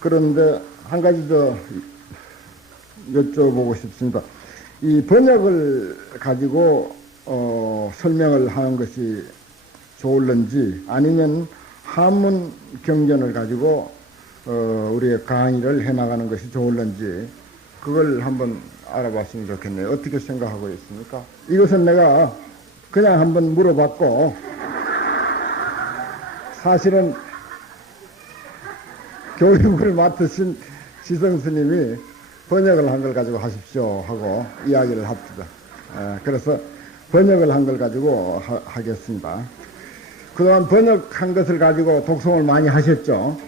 그런데 한 가지 더 여쭤보고 싶습니다. 이 번역을 가지고 설명을 하는 것이 좋을런지 아니면 한문 경전을 가지고 우리의 강의를 해나가는 것이 좋을런지 그걸 한번 알아봤으면 좋겠네요. 어떻게 생각하고 있습니까? 이것은 내가 그냥 한번 물어봤고 사실은 교육을 맡으신 지성 스님이 번역을 한 걸 가지고 하십시오 하고 이야기를 합니다. 그래서 번역을 한 걸 가지고 하겠습니다. 그동안 번역한 것을 가지고 독송을 많이 하셨죠.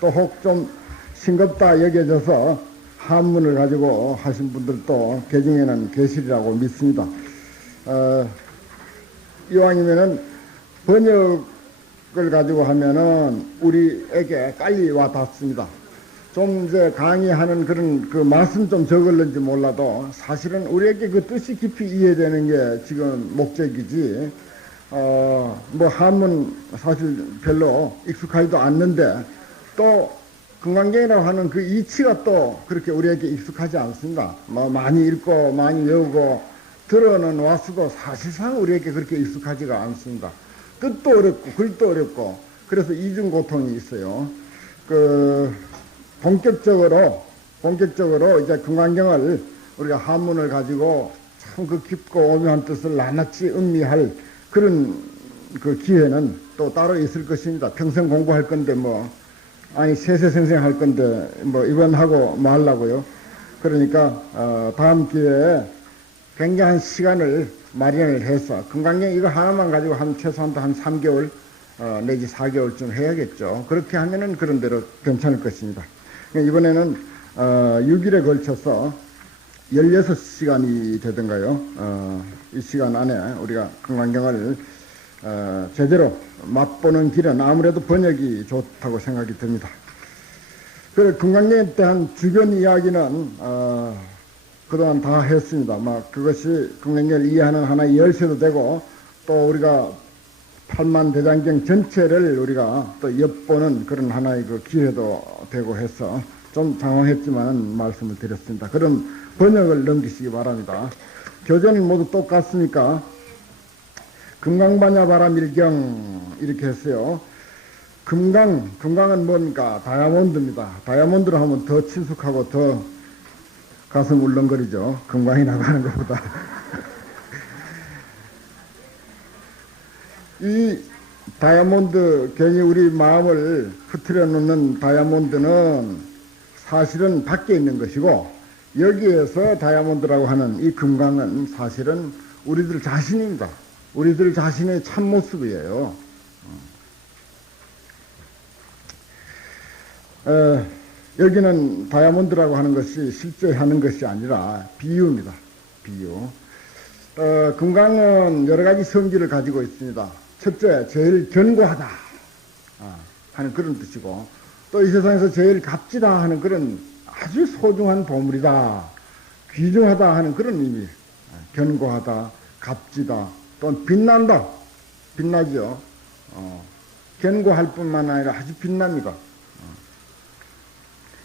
또 혹 좀 싱겁다 여겨져서 한문을 가지고 하신 분들도 개중에는 계시리라고 믿습니다. 이왕이면은 번역을 가지고 하면은 우리에게 빨리 와 닿습니다. 좀 이제 강의하는 그런 그 말씀 좀 적을는지 몰라도 사실은 우리에게 그 뜻이 깊이 이해되는 게 지금 목적이지, 뭐 한문 사실 별로 익숙하지도 않는데 또 금강경이라고 하는 그 이치가 또 그렇게 우리에게 익숙하지 않습니다. 뭐 많이 읽고 많이 외우고 들어는 왔어도 사실상 우리에게 그렇게 익숙하지가 않습니다. 뜻도 어렵고 글도 어렵고 그래서 이중고통이 있어요. 본격적으로 이제 금강경을 우리가 한문을 가지고 참 그 깊고 오묘한 뜻을 낱낱이 음미할 그런 그 기회는 또 따로 있을 것입니다. 평생 공부할 건데 아니 세세생생 할 건데 이번 하고 말라고요. 그러니까 다음 기회에 굉장한 시간을 마련을 해서 금강경 이거 하나만 가지고 최소한도 한 3개월 내지 4개월쯤 해야겠죠. 그렇게 하면은 그런 대로 괜찮을 것입니다. 이번에는 6일에 걸쳐서 16시간이 되던가요. 이 시간 안에 우리가 금강경을 제대로 맛보는 길은 아무래도 번역이 좋다고 생각이 듭니다. 금강경에 대한 주변 이야기는 그동안 다 했습니다. 그것이 금강경을 이해하는 하나의 열쇠도 되고 또 우리가 팔만대장경 전체를 우리가 또 엿보는 그런 하나의 그 기회도 되고 해서 좀 당황했지만 말씀을 드렸습니다. 그럼 번역을 넘기시기 바랍니다. 교재는 모두 똑같으니까 금강반야바라밀경 이렇게 했어요. 금강은 뭔가 다이아몬드입니다. 다이아몬드로 하면 더 친숙하고 더 가슴 울렁거리죠. 금강이라고 하는 것보다. 이 다이아몬드, 괜히 우리 마음을 흐트려 놓는 다이아몬드는 사실은 밖에 있는 것이고 여기에서 다이아몬드라고 하는 이 금강은 사실은 우리들 자신입니다. 우리들 자신의 참모습이에요. 여기는 다이아몬드라고 하는 것이 실제 하는 것이 아니라 비유입니다. 비유. 금강은 여러 가지 성질을 가지고 있습니다. 첫째, 제일 견고하다 하는 그런 뜻이고 또 이 세상에서 제일 값지다 하는 그런 아주 소중한 보물이다, 귀중하다 하는 그런 의미. 견고하다, 값지다, 또는 빛난다, 빛나죠. 견고할 뿐만 아니라 아주 빛납니다.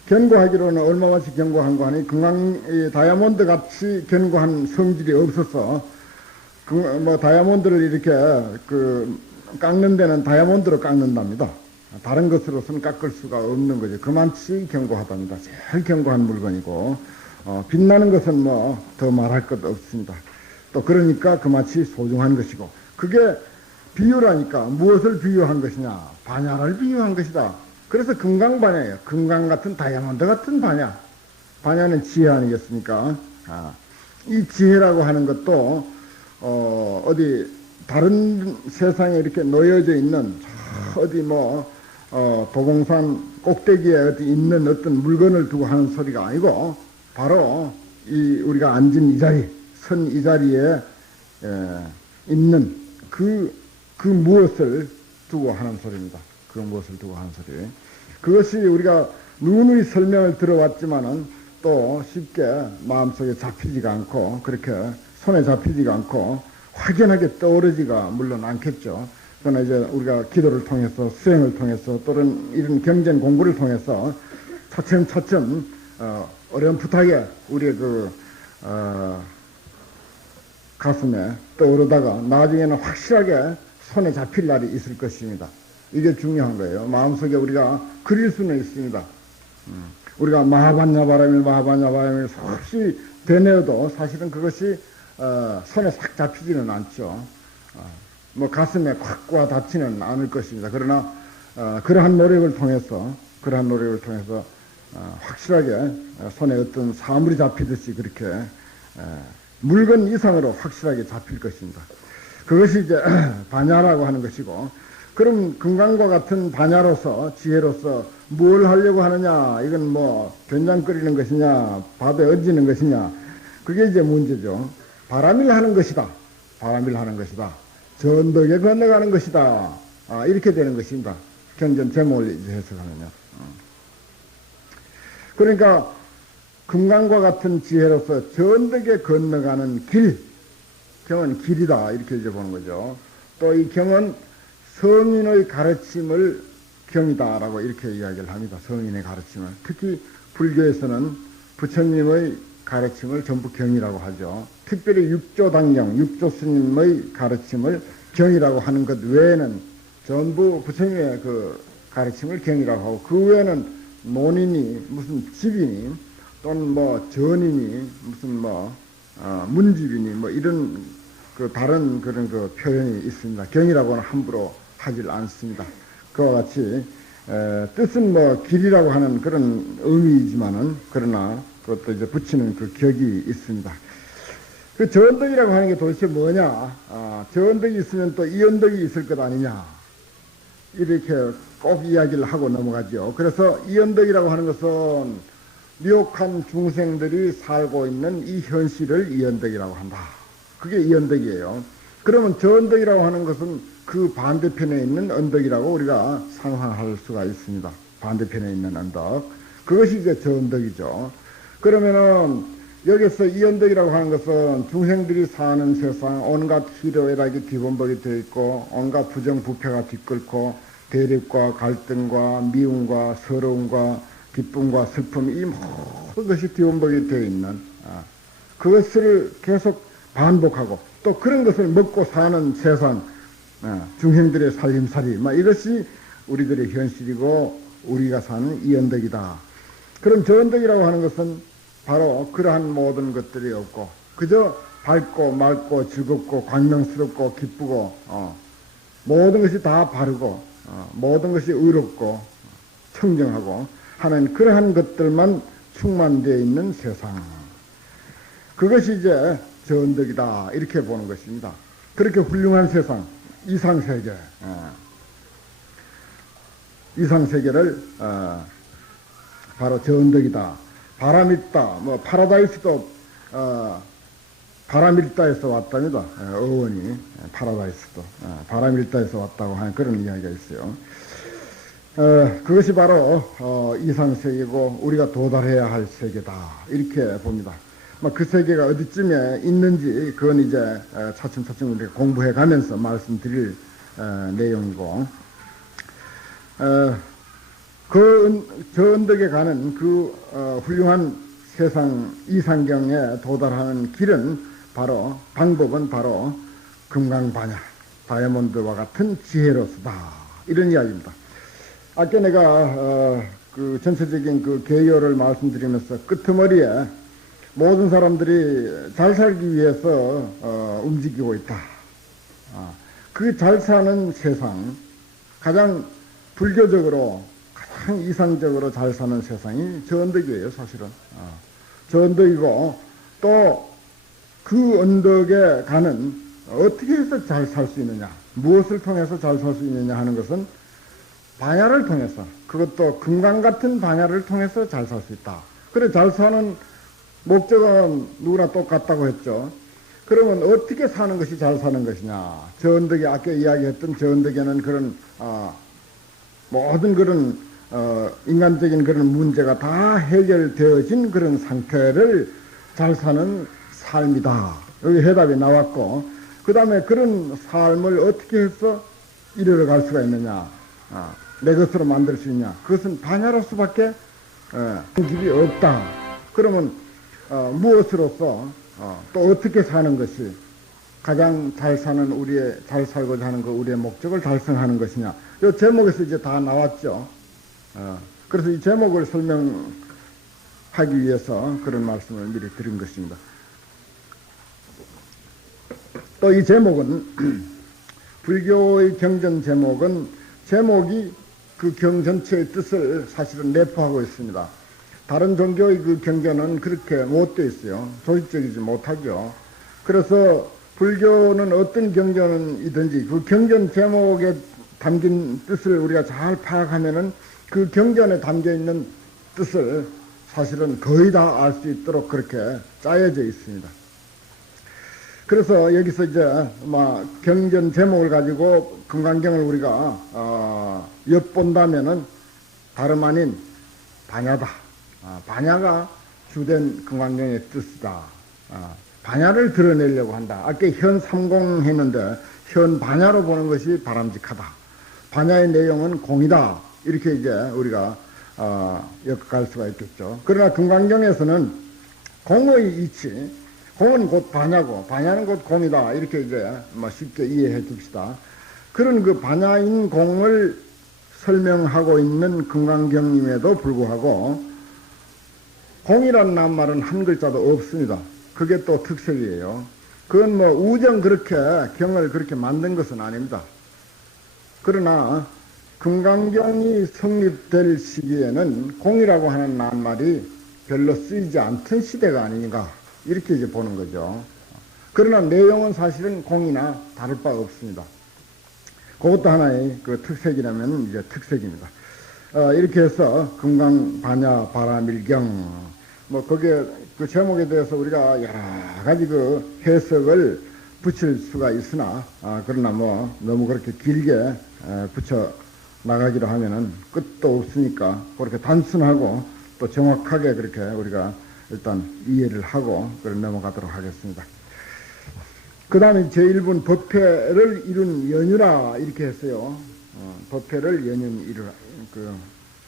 견고하기로는 얼마만치 견고한가 하니 다이아몬드 같이 견고한 성질이 없어서 다이아몬드를 이렇게 깎는 데는 다이아몬드로 깎는답니다. 다른 것으로서는 깎을 수가 없는 거죠. 그만치 견고하답니다. 제일 견고한 물건이고 빛나는 것은 더 말할 것 없습니다. 또 그러니까 그만치 소중한 것이고 그게 비유라니까 무엇을 비유한 것이냐? 반야를 비유한 것이다. 그래서 금강반야예요. 금강 같은 다이아몬드 같은 반야. 반야는 지혜 아니겠습니까? 이 지혜라고 하는 것도 어디 다른 세상에 이렇게 놓여져 있는 어디 도봉산 꼭대기에 어디 있는 어떤 물건을 두고 하는 소리가 아니고 바로 우리가 앉은 이 자리, 선 이 자리에 있는 그 무엇을 두고 하는 소리입니다. 그 무엇을 두고 하는 소리. 그것이 우리가 누누이 설명을 들어왔지만은 또 쉽게 마음속에 잡히지가 않고 그렇게 손에 잡히지가 않고 확연하게 떠오르지가 물론 않겠죠. 그러나 이제 우리가 기도를 통해서 수행을 통해서 또는 이런 경전 공부를 통해서 차츰차츰 어렴풋하게 우리의 가슴에 떠오르다가 나중에는 확실하게 손에 잡힐 날이 있을 것입니다. 이게 중요한 거예요. 마음속에 우리가 그릴 수는 있습니다. 우리가 마하반야바라밀 수없이 되뇌어도 사실은 그것이 손에 싹 잡히지는 않죠. 뭐 가슴에 콱 닿지는 않을 것입니다. 그러나 그러한 노력을 통해서 확실하게 손에 어떤 사물이 잡히듯이 그렇게 물건 이상으로 확실하게 잡힐 것입니다. 그것이 이제 반야라고 하는 것이고, 그럼 금강과 같은 반야로서 지혜로서 뭘 하려고 하느냐? 이건 뭐 된장 끓이는 것이냐, 밥에 얹는 것이냐? 그게 이제 문제죠. 바람일 하는 것이다. 전덕에 건너가는 것이다. 이렇게 되는 것입니다. 경전 제목을 이제 해석하면요. 그러니까 금강과 같은 지혜로서 전덕에 건너가는 길, 경은 길이다. 이렇게 이제 보는 거죠. 또 이 경은 성인의 가르침을 경이다라고 이렇게 이야기를 합니다. 성인의 가르침을. 특히 불교에서는 부처님의 가르침을 전부 경이라고 하죠. 특별히 육조당령, 육조스님의 가르침을 경이라고 하는 것 외에는 전부 부처님의 그 가르침을 경이라고 하고, 그 외에는 논이니 무슨 집이니 또는 뭐 전이니 무슨 뭐 문집이니 뭐 이런 그 다른 그런 그 표현이 있습니다. 경이라고는 함부로 하질 않습니다. 그와 같이 뜻은 뭐 길이라고 하는 그런 의미이지만은, 그러나 그것도 이제 붙이는 그 격이 있습니다. 그 저언덕이라고 하는 게 도대체 뭐냐? 저언덕이 있으면 또 이언덕이 있을 것 아니냐? 이렇게 꼭 이야기를 하고 넘어가죠. 그래서 이언덕이라고 하는 것은 미혹한 중생들이 살고 있는 이 현실을 이언덕이라고 한다. 그게 이언덕이에요. 그러면 저언덕이라고 하는 것은 그 반대편에 있는 언덕이라고 우리가 상상할 수가 있습니다. 반대편에 있는 언덕. 그것이 이제 저언덕이죠. 그러면은 여기서 이 언덕이라고 하는 것은 중생들이 사는 세상, 온갖 희로애락이 뒤범벅이 되어 있고, 온갖 부정부패가 뒤끓고, 대립과 갈등과 미움과 서러움과 기쁨과 슬픔, 이 모든 것이 뒤범벅이 되어 있는, 그것을 계속 반복하고, 또 그런 것을 먹고 사는 세상, 중생들의 살림살이, 이것이 우리들의 현실이고 우리가 사는 이 언덕이다. 그럼 저 언덕이라고 하는 것은 바로 그러한 모든 것들이 없고, 그저 밝고 맑고 즐겁고 광명스럽고 기쁘고 모든 것이 다 바르고 모든 것이 의롭고 청정하고 하는 그러한 것들만 충만되어 있는 세상, 그것이 이제 저 언덕이다. 이렇게 보는 것입니다. 그렇게 훌륭한 세상, 이상세계, 이상세계를 바로 저 언덕이다. 바람있다, 뭐 파라다이스도 바람일다에서 왔답니다. 어원이 파라다이스도 바람일다에서 왔다고 하는 그런 이야기가 있어요. 그것이 바로 이상세계고 우리가 도달해야 할 세계다. 이렇게 봅니다. 그 세계가 어디쯤에 있는지 그건 이제 차츰차츰 우리가 공부해 가면서 말씀드릴 내용이고, 저 언덕에 가는 그 훌륭한 세상 이상경에 도달하는 길은 바로, 방법은 바로 금강반야, 다이아몬드와 같은 지혜로서다. 이런 이야기입니다. 아까 내가 그 전체적인 그 개요를 말씀드리면서 끄트머리에 모든 사람들이 잘 살기 위해서 움직이고 있다. 그 잘 사는 세상, 가장 불교적으로 가장 이상적으로 잘 사는 세상이 저 언덕이에요, 사실은. 저 언덕이고, 또 그 언덕에 가는, 어떻게 해서 잘 살 수 있느냐, 무엇을 통해서 잘 살 수 있느냐 하는 것은 반야를 통해서, 그것도 금강 같은 반야를 통해서 잘 살 수 있다. 그래, 잘 사는 목적은 누구나 똑같다고 했죠. 그러면 어떻게 사는 것이 잘 사는 것이냐? 저 언덕에, 아까 이야기했던 저 언덕에는 그런 모든 그런 인간적인 그런 문제가 다 해결되어진 그런 상태를 잘 사는 삶이다. 여기 해답이 나왔고, 그 다음에 그런 삶을 어떻게 해서 이르러 갈 수가 있느냐, 내 것으로 만들 수 있냐? 그것은 반야로서밖에 길이 없다. 그러면 무엇으로서 또 어떻게 사는 것이 가장 잘 사는 잘 살고자 하는 그 우리의 목적을 달성하는 것이냐. 이 제목에서 이제 다 나왔죠. 그래서 이 제목을 설명하기 위해서 그런 말씀을 미리 드린 것입니다. 또 이 제목은 불교의 경전 제목은 제목이 그 경 전체의 뜻을 사실은 내포하고 있습니다. 다른 종교의 그 경전은 그렇게 못 되어 있어요. 조직적이지 못하죠. 그래서 불교는 어떤 경전이든지 그 경전 제목에 담긴 뜻을 우리가 잘 파악하면은 그 경전에 담겨 있는 뜻을 사실은 거의 다 알 수 있도록 그렇게 짜여져 있습니다. 그래서 여기서 이제 경전 제목을 가지고 금강경을 우리가 엿본다면은 다름 아닌 반야다. 반야가 주된 금강경의 뜻이다. 반야를 드러내려고 한다. 아까 현 삼공 했는데 현 반야로 보는 것이 바람직하다. 반야의 내용은 공이다. 이렇게 이제 우리가 엮어갈 수가 있겠죠. 그러나 금강경에서는 공의 이치, 공은 곧 반야고 반야는 곧 공이다. 이렇게 이제 쉽게 이해해 줍시다. 그런 그 반야인 공을 설명하고 있는 금강경임에도 불구하고 공이라는 낱말은 한 글자도 없습니다. 그게 또 특색이에요. 그건 우정 그렇게 경을 그렇게 만든 것은 아닙니다. 그러나 금강경이 성립될 시기에는 공이라고 하는 낱말이 별로 쓰이지 않던 시대가 아닌가 이렇게 이제 보는 거죠. 그러나 내용은 사실은 공이나 다를 바가 없습니다. 그것도 하나의 그 특색이라면 이제 특색입니다. 이렇게 해서 금강 반야 바라밀경 거기에 그 제목에 대해서 우리가 여러 가지 그 해석을 붙일 수가 있으나 그러나 너무 그렇게 길게 붙여 나가기로 하면은 끝도 없으니까 그렇게 단순하고 또 정확하게 그렇게 우리가 일단 이해를 하고 넘어가도록 하겠습니다. 그 다음에 제1분 법회를 이룬 연유라 이렇게 했어요. 법회를 이룬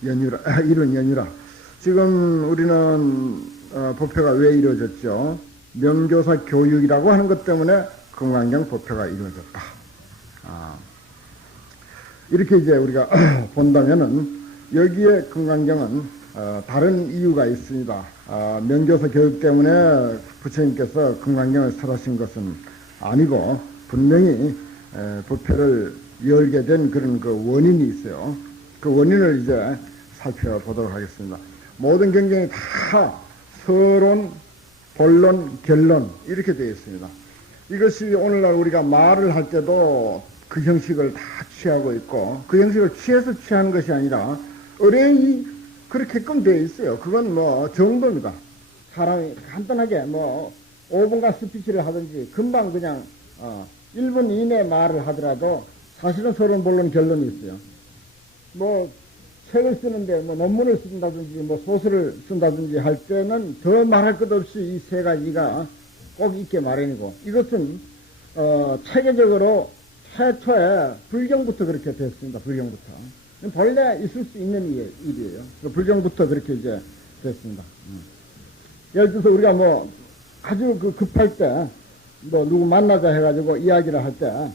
연유라. 지금 우리는 법회가 왜 이루어졌죠? 명교사 교육이라고 하는 것 때문에 금강경 법회가 이루어졌다. 이렇게 이제 우리가 본다면은 여기에 금강경은 다른 이유가 있습니다. 명교사 교육 때문에 부처님께서 금강경을 설하신 것은 아니고 분명히 법회를 열게 된 그런 그 원인이 있어요. 그 원인을 이제 살펴보도록 하겠습니다. 모든 경전이 다 서론, 본론, 결론 이렇게 되어 있습니다. 이것이 오늘날 우리가 말을 할 때도 그 형식을 다 취하고 있고 그 형식을 취해서 취하는 것이 아니라 의뢰이 그렇게끔 되어 있어요. 그건 정도입니다. 사람이 간단하게 5분간 스피치를 하든지 금방 그냥 1분 이내 말을 하더라도 사실은 서론, 본론, 결론이 있어요. 책을 쓰는데 논문을 쓴다든지 소설을 쓴다든지 할 때는 더 말할 것 없이 이 세 가지가 꼭 있게 마련이고 이것은 체계적으로 최초에 불경부터 그렇게 됐습니다. 불경부터 본래 있을 수 있는 일이에요. 불경부터 그렇게 이제 됐습니다. 예를 들어서 우리가 아주 급할 때 누구 만나자 해가지고 이야기를 할 때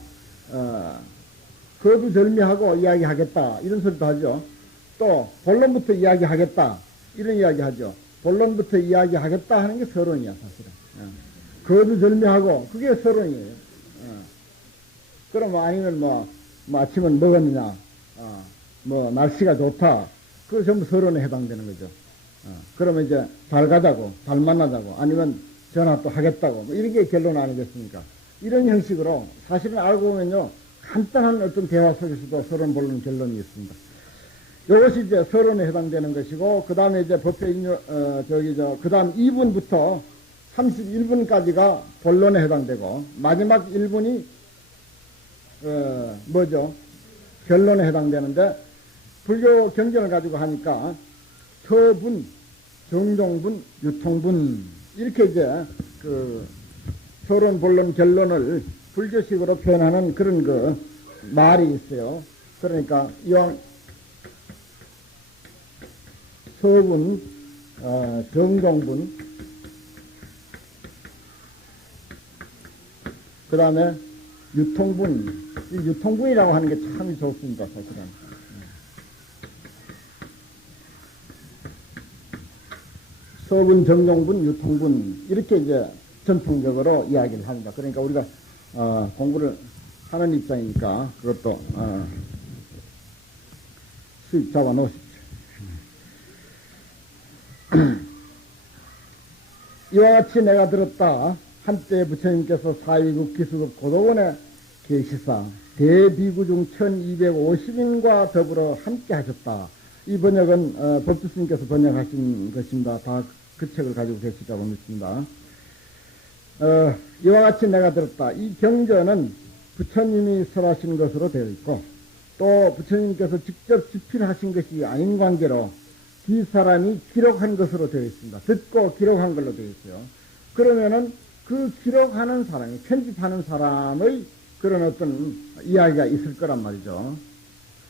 거두절미하고 이야기하겠다 이런 소리도 하죠. 또 본론부터 이야기하겠다 이런 이야기 하죠. 본론부터 이야기하겠다 하는 게 서론이야 사실은. 거두절미하고 그게 서론이에요. 그럼 아니면 아침은 먹었느냐 날씨가 좋다 그거 전부 서론에 해당되는 거죠. 그러면 이제 잘 가자고 잘 만나자고 아니면 전화 또 하겠다고 이런 게 결론 아니겠습니까? 이런 형식으로 사실은 알고 보면요 간단한 어떤 대화 속에서도 서론, 본론, 결론이 있습니다. 이것이 이제 서론에 해당되는 것이고, 그 다음에 이제 법회 그 다음 2분부터 31분까지가 본론에 해당되고, 마지막 1분이, 결론에 해당되는데, 불교 경전을 가지고 하니까, 서분, 정종분, 유통분, 이렇게 이제, 서론, 본론, 결론을 불교식으로 표현하는 그런 말이 있어요. 그러니까, 이왕, 서분, 정종분, 그 다음에 유통분. 이 유통분이라고 하는 게 참 좋습니다, 사실은. 서분, 정종분, 유통분, 이렇게 이제 전통적으로 이야기를 합니다. 그러니까 우리가 공부를 하는 입장이니까 그것도 수입 잡아 놓으십시오. 이와 같이 내가 들었다. 한때 부처님께서 사위급 기수급 고도원에 계시사 대비구중 1250인과 더불어 함께 하셨다. 이 번역은 법주스님께서 번역하신 것입니다. 다 그 책을 가지고 계시다고 믿습니다. 이와 같이 내가 들었다. 이 경전은 부처님이 설하신 것으로 되어 있고 또 부처님께서 직접 집필하신 것이 아닌 관계로 뒷사람이 기록한 것으로 되어 있습니다. 듣고 기록한 걸로 되어 있어요. 그러면은 그 기록하는 사람이, 편집하는 사람의 그런 어떤 이야기가 있을 거란 말이죠.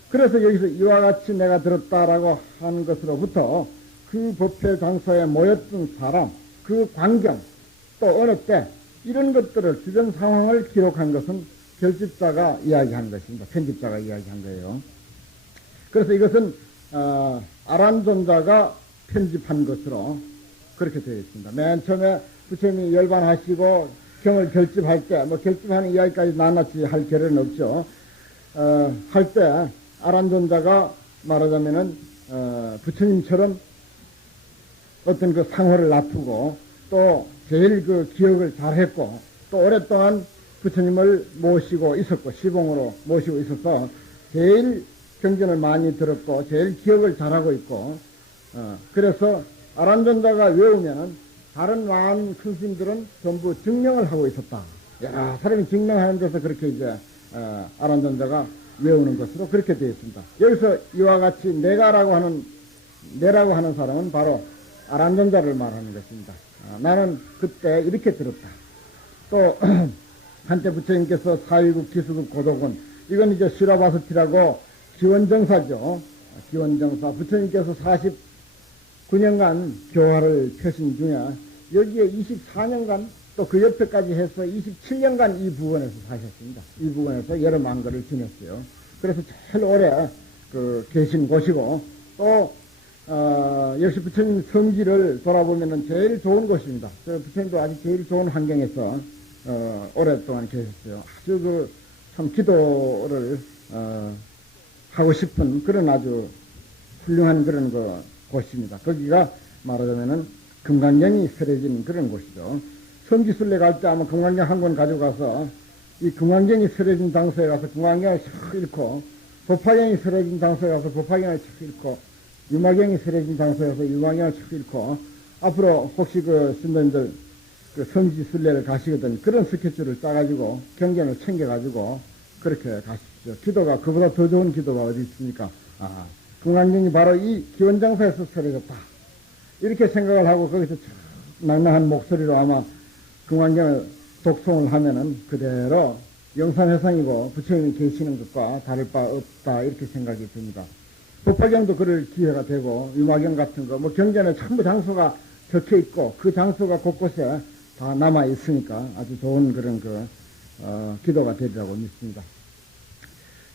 그래서 여기서 이와 같이 내가 들었다라고 하는 것으로부터 그 법회 장소에 모였던 사람, 그 광경, 또 어느 때 이런 것들을 주변 상황을 기록한 것은 결집자가 이야기한 것입니다. 편집자가 이야기한 거예요. 그래서 이것은 아란존자가 편집한 것으로 그렇게 되어 있습니다. 맨 처음에 부처님이 열반하시고 경을 결집할 때, 뭐 결집하는 이야기까지 낱낱이 할 겨를은 없죠. 할 때 아란존자가 말하자면은 부처님처럼 어떤 그 상호를 놔두고 또 제일 그 기억을 잘했고 또 오랫동안 부처님을 모시고 있었고 시봉으로 모시고 있어서 제일 경전을 많이 들었고 제일 기억을 잘하고 있고 그래서 아란존자가 외우면은 다른 많은 큰 스님들은 전부 증명을 하고 있었다. 여러 사람이 증명하는 데서 그렇게 이제 아란존자가 외우는 것으로 그렇게 되어 있습니다. 여기서 이와 같이 내라고 하는 사람은 바로 아란존자를 말하는 것입니다. 나는 그때 이렇게 들었다. 또 한때 부처님께서 사위급, 기수급, 고도군, 이건 이제 시라바스티라고 기원정사죠. 기원정사. 부처님께서 49년간 교화를 펴신 중에 여기에 24년간 또 그 옆에까지 해서 27년간 이 부근에서 사셨습니다. 이 부근에서 여러 만거를 지냈어요. 그래서 제일 오래 계신 곳이고 또 역시 부처님 성지를 돌아보면은 제일 좋은 곳입니다. 부처님도 아주 제일 좋은 환경에서 오랫동안 계셨어요. 아주 참 기도를 하고 싶은 그런 아주 훌륭한 그런 곳입니다. 거기가 말하자면은 금강경이 설해진 그런 곳이죠. 성지순례 갈 때 아마 금강경 한 권 가져가서 이 금강경이 설해진 장소에 가서 금강경을 쫙 읽고 법화경이 설해진 장소에 가서 법화경을 쫙 읽고 유마경이 설해진 장소에 가서 유마경을 쫙 읽고 앞으로 혹시 신도님들 성지순례를 가시거든 그런 스케줄을 짜가지고 경전을 챙겨가지고 그렇게 가십시오. 기도가 그보다 더 좋은 기도가 어디 있습니까? 금강경이 바로 이 기원장사에서 설해졌다. 이렇게 생각을 하고 거기서 낭낭한 목소리로 아마 금강경을 독송을 하면은 그대로 영산회상이고 부처님이 계시는 것과 다를 바 없다 이렇게 생각이 듭니다. 법화경도 그럴 기회가 되고 유마경 같은 거 뭐 경전에 전부 장소가 적혀 있고 그 장소가 곳곳에 다 남아 있으니까 아주 좋은 그런 기도가 되리라고 믿습니다.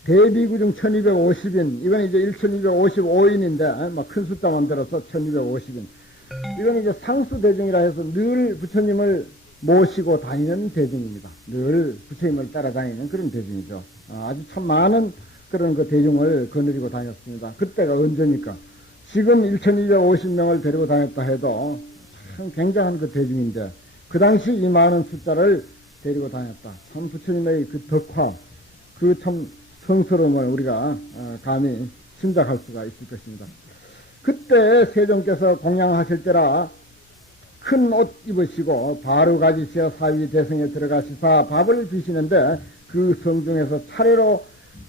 대비구중 1250인, 이건 이제 1255인인데, 큰 숫자만 들어서 1250인. 이건 이제 상수대중이라 해서 늘 부처님을 모시고 다니는 대중입니다. 늘 부처님을 따라다니는 그런 대중이죠. 아주 참 많은 그런 대중을 거느리고 다녔습니다. 그때가 언제니까. 지금 1250명을 데리고 다녔다 해도 참 굉장한 대중인데, 그 당시 이 많은 숫자를 데리고 다녔다. 참 부처님의 그 덕화, 그 참 성스러움을 우리가 감히 짐작할 수가 있을 것입니다. 그때 세종께서 공양하실 때라 큰 옷 입으시고 바로 가지시어 사위 대성에 들어가시사 밥을 비시는데 그 성중에서 차례로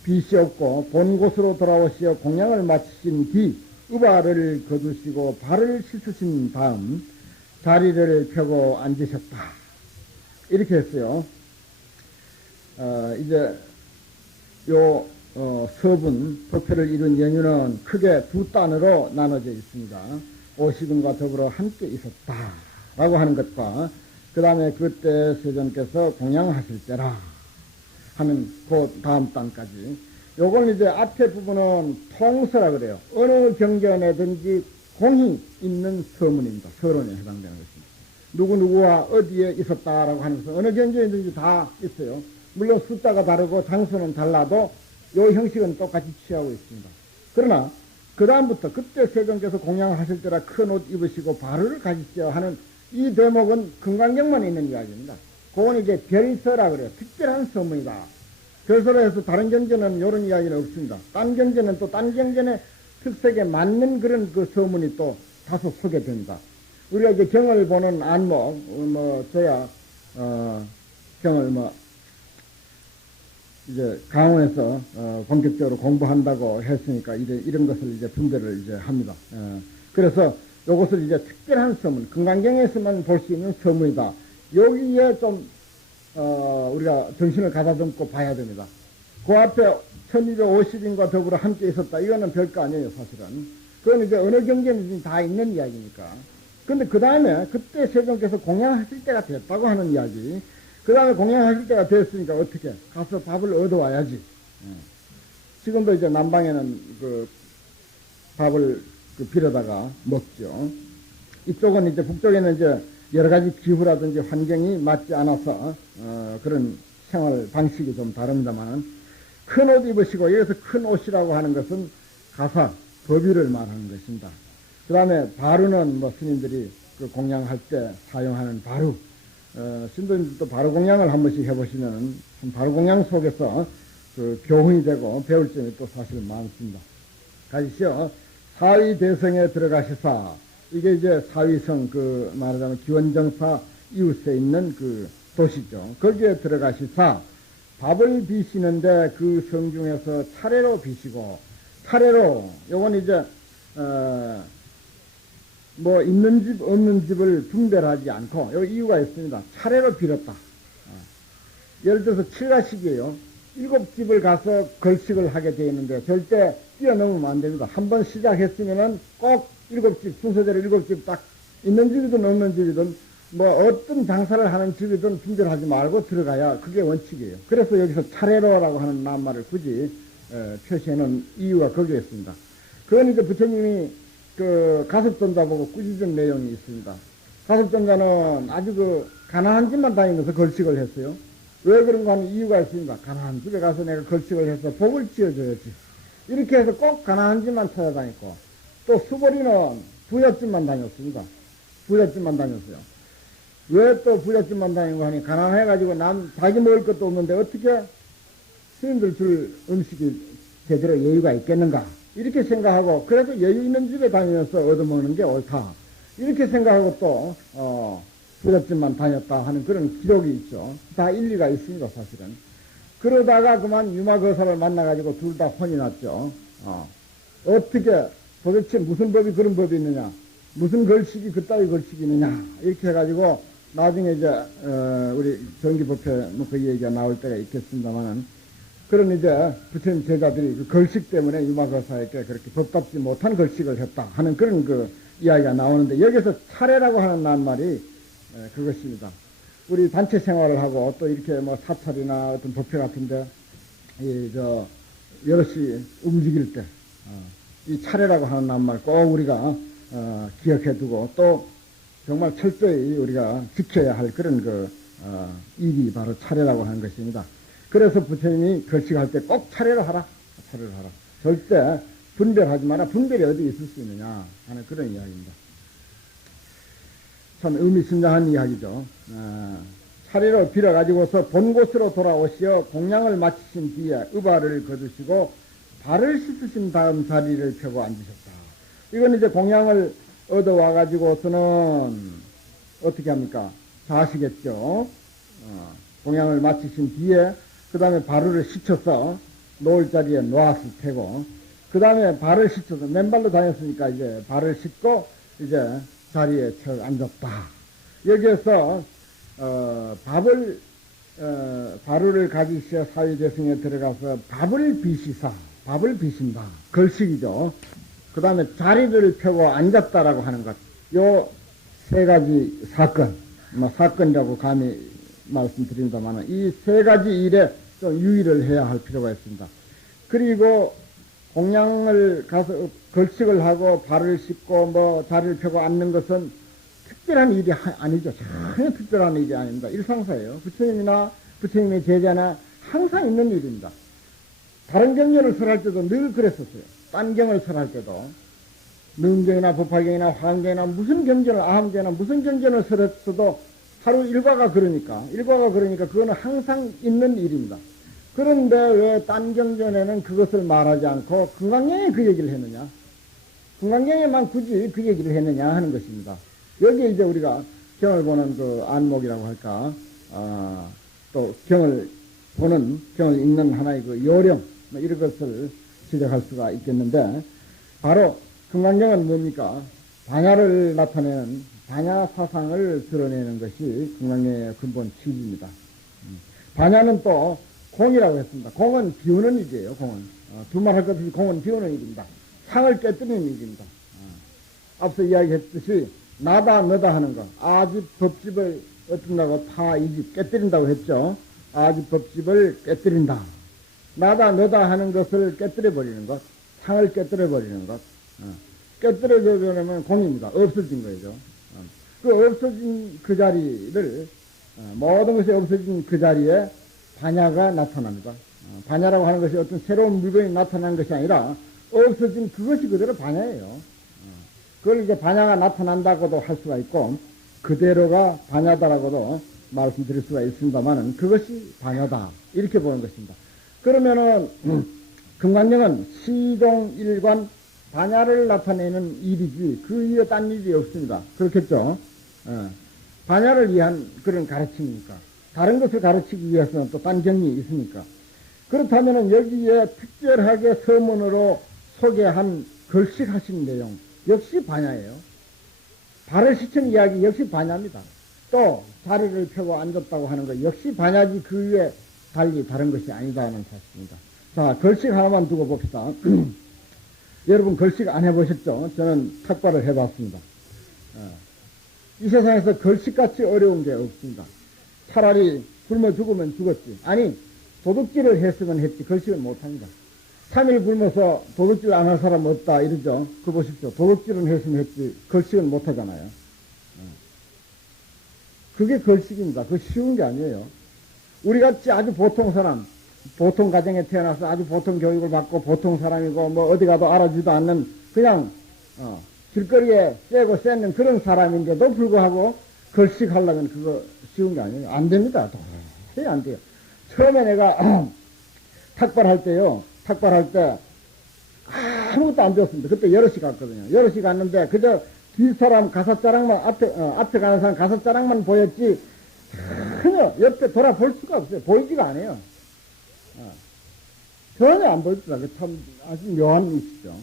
빛이 없고 본 곳으로 돌아오시어 공양을 마치신 뒤 의발을 거두시고 발을 씻으신 다음 다리를 펴고 앉으셨다. 이렇게 했어요. 이제 서분, 법회를 이룬 연유는 크게 두 단으로 나눠져 있습니다. 오시군과 더불어 함께 있었다라고 하는 것과 그 다음에 그때 세존께서 공양하실 때라 하는 그 다음 단까지. 요건 이제 앞에 부분은 통서라 그래요. 어느 경전에든지 공이 있는 서문입니다. 서론에 해당되는 것입니다. 누구누구와 어디에 있었다라고 하는 것은 어느 경전에든지 다 있어요. 물론 숫자가 다르고 장소는 달라도 요 형식은 똑같이 취하고 있습니다. 그러나 그 다음부터 그때 세존께서 공양하실 때라 큰 옷 입으시고 바루를 가지시오 하는 이 대목은 금강경만 있는 이야기입니다. 그건 이제 별서라 그래요. 특별한 서문이다. 별서로 해서 다른 경전은 이런 이야기는 없습니다. 딴 경전은 또 딴 경전의 특색에 맞는 그런 그 서문이 또 다소 소개됩니다. 우리가 이제 경을 보는 안목, 저야, 경을 이제 강원에서 본격적으로 공부한다고 했으니까 이런 것을 이제 분별을 이제 합니다. 그래서 이것을 이제 특별한 서문, 금강경에서만 볼 수 있는 서문이다. 여기에 좀 우리가 정신을 가다듬고 봐야 됩니다. 그 앞에 1250인과 더불어 함께 있었다. 이거는 별거 아니에요, 사실은. 그건 이제 어느 경전이든 다 있는 이야기니까. 근데 그 다음에 그때 세종께서 공양하실 때가 됐다고 하는 이야기. 그 다음에 공양하실 때가 됐으니까 어떻게? 가서 밥을 얻어와야지. 지금도 이제 남방에는 그 밥을 빌어다가 먹죠. 이쪽은 이제 북쪽에는 이제 여러 가지 기후라든지 환경이 맞지 않아서 그런 생활 방식이 좀 다릅니다만 큰 옷 입으시고 여기서 큰 옷이라고 하는 것은 가사, 법위를 말하는 것입니다. 그 다음에 바루는 스님들이 그 공양할 때 사용하는 바루, 신도님들도 바루 공양을 한 번씩 해보시면 바루 공양 속에서 그 교훈이 되고 배울 점이 또 사실 많습니다. 가시죠. 사위대성에 들어가시사, 이게 이제 사위성, 말하자면 기원정사 이웃에 있는 그 도시죠. 거기에 들어가시사, 밥을 비시는데 그 성중에서 차례로 비시고, 차례로, 요건 이제, 있는 집, 없는 집을 분별하지 않고, 여기 이유가 있습니다. 차례로 빌었다. 예를 들어서 칠가식이에요. 7집을 가서 걸식을 하게 되어 있는데, 절대 뛰어넘으면 안 됩니다. 한번 시작했으면은 꼭 7집, 순서대로 7집 딱, 있는 집이든 없는 집이든, 어떤 장사를 하는 집이든 분별하지 말고 들어가야 그게 원칙이에요. 그래서 여기서 차례로라고 하는 낱말을 굳이 표시하는 이유가 거기에 있습니다. 그건 이제 부처님이 가섭전자 보고 꾸짖은 내용이 있습니다. 가섭전자는 아주 가난한 집만 다니면서 걸식을 했어요. 왜 그런가 하는 이유가 있습니다. 가난한 집에 가서 내가 걸식을 해서 복을 지어줘야지. 이렇게 해서 꼭 가난한 집만 찾아다녔고, 또 수보리는 부잣집만 다녔습니다. 부잣집만 다녔어요. 왜 또 부잣집만 다니고 하니 가난해가지고 자기 먹을 것도 없는데 어떻게 스님들 줄 음식이 제대로 여유가 있겠는가 이렇게 생각하고 그래도 여유 있는 집에 다니면서 얻어먹는 게 옳다 이렇게 생각하고 또 부잣집만 다녔다 하는 그런 기록이 있죠. 다 일리가 있습니다, 사실은. 그러다가 그만 유마거사를 만나가지고 둘 다 혼이 났죠. 어떻게 도대체 무슨 법이 그런 법이 있느냐, 무슨 걸식이 그따위 걸식이 있느냐 이렇게 해가지고 나중에 이제 우리 정기법회 그 얘기가 나올 때가 있겠습니다만은 그런 이제 부처님 제자들이 그 걸식 때문에 유마거사에게 그렇게 법답지 못한 걸식을 했다 하는 그런 그 이야기가 나오는데 여기서 차례라고 하는 낱말이 그것입니다. 우리 단체 생활을 하고 또 이렇게 사찰이나 어떤 법회 같은데 여럿이 움직일 때 이 차례라고 하는 낱말 꼭 우리가 기억해 두고 또 정말 철저히 우리가 지켜야 할 그런 일이 바로 차례라고 하는 것입니다. 그래서 부처님이 걸식할 때 꼭 차례를 하라. 차례를 하라. 절대 분별하지 마라. 분별이 어디 있을 수 있느냐 하는 그런 이야기입니다. 참 의미심장한 이야기죠. 차례로 빌어가지고서 본 곳으로 돌아오시어 공양을 마치신 뒤에 의발을 거두시고 발을 씻으신 다음 자리를 펴고 앉으셨다. 이건 이제 공양을 얻어와가지고서는 어떻게 합니까? 자시겠죠. 공양을 마치신 뒤에 그 다음에 발을 씻어서 놓을 자리에 놓았을 테고 그 다음에 발을 씻어서 맨발로 다녔으니까 이제 발을 씻고 이제 자리에 앉았다. 여기에서 밥을 바루를 가지시어 사유재승에 들어가서 밥을 비시사, 밥을 비신다. 걸식이죠. 그 다음에 자리를 펴고 앉았다라고 하는 것. 요 세 가지 사건, 사건이라고 감히 말씀드립니다만, 이 세 가지 일에 좀 유의를 해야 할 필요가 있습니다. 그리고 공양을 가서 걸식을 하고 발을 씻고 자리를 펴고 앉는 것은 특별한 일이 아니죠. 전혀 특별한 일이 아닙니다. 일상사예요. 부처님이나 부처님의 제자나 항상 있는 일입니다. 다른 경전을 설할 때도 늘 그랬었어요. 딴 경을 설할 때도 능경이나 법화경이나 화경이나 무슨 경전을 아함경이나 무슨 경전을 설했어도 하루 일과가 그러니까 그거는 항상 있는 일입니다. 그런데 왜 딴 경전에는 그것을 말하지 않고 금강경에 그 얘기를 했느냐? 금강경에만 굳이 그 얘기를 했느냐 하는 것입니다. 여기에 이제 우리가 경을 보는 그 안목이라고 할까, 또 경을 읽는 하나의 그 요령, 이런 것을 지적할 수가 있겠는데, 바로 금강경은 뭡니까? 반야를 나타내는 반야 사상을 드러내는 것이 금강경의 근본 취지입니다. 반야는 또 공이라고 했습니다. 공은 비우는 일이에요. 공은 두말할 것 없이 공은 비우는 일입니다. 상을 깨뜨리는 일입니다. 앞서 이야기했듯이 나다 너다 하는 것, 아집 법집을 어떤다고 타이집 깨뜨린다고 했죠. 아집 법집을 깨뜨린다. 나다 너다 하는 것을 깨뜨려 버리는 것, 상을 깨뜨려 버리는 것, 깨뜨려져 버리면 공입니다. 없어진 거죠. 그 없어진 그 자리를, 모든 것이 없어진 그 자리에 반야가 나타납니다. 반야라고 하는 것이 어떤 새로운 물건이 나타나는 것이 아니라 없어진 그것이 그대로 반야예요. 그걸 이제 반야가 나타난다고도 할 수가 있고 그대로가 반야다라고도 말씀드릴 수가 있습니다만은 그것이 반야다 이렇게 보는 것입니다. 그러면은 금강경은 시동일관 반야를 나타내는 일이지 그 이외에 딴 일이 없습니다. 그렇겠죠? 반야를 위한 그런 가르침이니까. 다른 것을 가르치기 위해서는 또 딴 경이 있으니까. 그렇다면 여기에 특별하게 서문으로 소개한 걸식하신 내용 역시 반야예요. 발을 씻은 이야기 역시 반야입니다. 또 자리를 펴고 앉았다고 하는 것 역시 반야지 그 위에 달리 다른 것이 아니다는 사실입니다. 자, 걸식 하나만 두고 봅시다. 여러분 걸식 안 해보셨죠? 저는 탁발을 해봤습니다. 이 세상에서 걸식같이 어려운 게 없습니다. 차라리 굶어 죽으면 죽었지. 아니 도둑질을 했으면 했지 걸식은 못합니다. 3일 굶어서 도둑질 안 할 사람 없다 이러죠. 그거 보십시오. 도둑질은 했으면 했지 걸식은 못하잖아요. 그게 걸식입니다. 그거 쉬운 게 아니에요. 우리같이 아주 보통 사람, 보통 가정에 태어나서 아주 보통 교육을 받고 보통 사람이고 어디 가도 알아주지도 않는 그냥 길거리에 쎄고 쎄는 그런 사람인데도 불구하고 걸식하려면 그거 쉬운 게 아니에요. 안 됩니다. 도저히 안 돼요. 처음에 내가 탁발할 때요. 탁발할 때 아무것도 안 배웠습니다. 그때 여럿이 갔거든요. 여럿이 갔는데 그저 뒷사람 가사자랑만 앞에 가는 사람 가사자랑만 보였지 전혀 옆에 돌아볼 수가 없어요. 보이지가 않아요. 전혀 안 보입니다. 참 아주 묘한 일이죠.